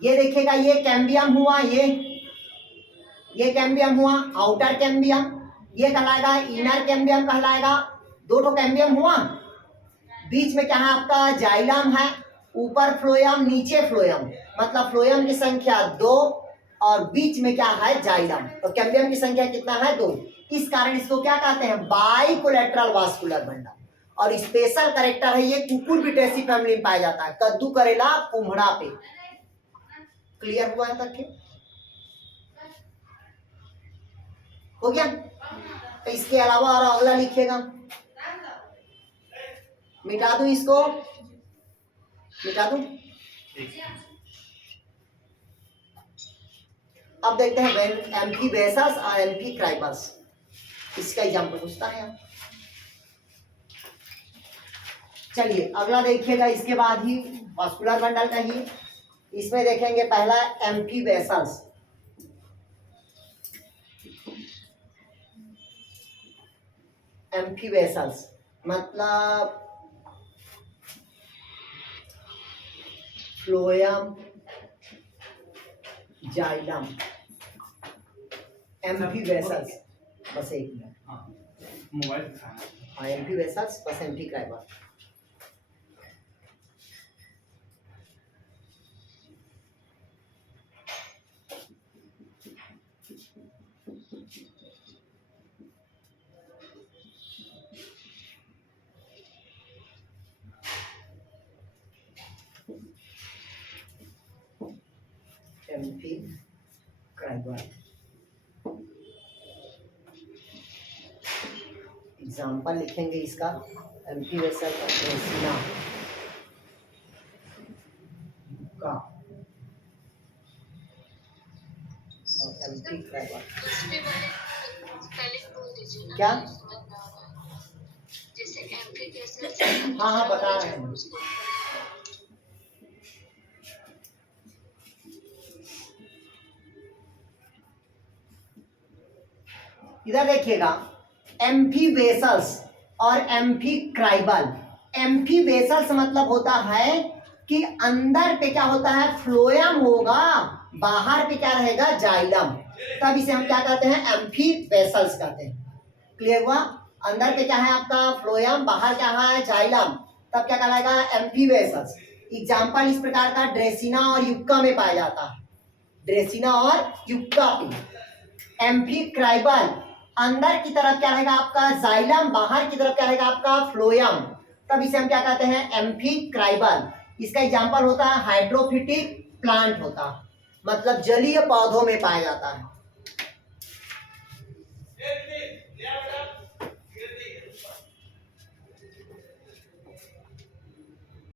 ये देखिएगा, ये कैम्बियम हुआ, ये कैम्बियम हुआ, आउटर कैम्बियम। ये कहलाएगा इनर कैम्बियम कहलाएगा। दो तो कैम्बियम हुआ, बीच में क्या है आपका? जाइलम है, ऊपर फ्लोयम, नीचे फ्लोयम, मतलब फ्लोयम की संख्या 2 और बीच में क्या है? जाइलम। तो कैम्बियम की संख्या कितना है? 2। इस कारण इसको क्या कहते हैं? बाइकोलेट्रल वास्कुलर बंडल। और स्पेशल कैरेक्टर है ये, कुकुरबिटेसी फैमिली में पाया जाता है, कद्दू करेला कुम्हड़ा पे। क्लियर हुआ है तक के? हो गया? तो इसके अलावा और अगला लिखिएगा, मिटा दूं इसको, मिटा दूं। अब देखते हैं एम्फीबेसस और एम्फीक्राइबस, इसका एग्जाम्पल पूछता है। चलिए अगला देखिएगा, इसके बाद ही वास्कुलर बंडल का ही, इसमें देखेंगे पहला एम्फीबेसस। एम्फीबेसस मतलब फ्लोएम, जाइलम, एम्फीबेसस। बस एक मिनट, मोबाइल दिखाना। हाँ एम्फीबेसस बस एम्फीक्राइबस। एम्फीक्राइबस एग्जाम्पल लिखेंगे इसका, एम्फीबेसस ड्रेसिना का और एम्फीक्राइबस। क्या? जैसे एम्फीबेसस, हाँ हाँ बता रहे हैं। इधर देखिएगा, एम्फीबेसस और एम्फीक्राइबल। एम्फीबेसस मतलब होता है कि अंदर पे क्या होता है, फ्लोएम होगा, बाहर पे क्या रहेगा, जाइलम, तब इसे हम क्या कहते हैं, एम्फीबेसस कहते हैं। क्लियर हुआ? अंदर पे क्या है आपका फ्लोएम, बाहर क्या है, जाइलम, तब क्या कहलाएगा, एम्फीबेसस। एग्जाम्पल इस प्रकार का ड्रेसिना और युक्का में पाया जाता है, ड्रेसिना और युक्का पे। एम्फीक्राइबल अंदर की तरफ क्या रहेगा आपका, जाइलम, बाहर की तरफ क्या रहेगा आपका, फ्लोएम, तब इसे हम क्या कहते हैं, एम्फीक्राइबल। इसका एग्जाम्पल होता है हाइड्रोफिटिक प्लांट होता है, मतलब जलीय पौधों में पाया जाता है।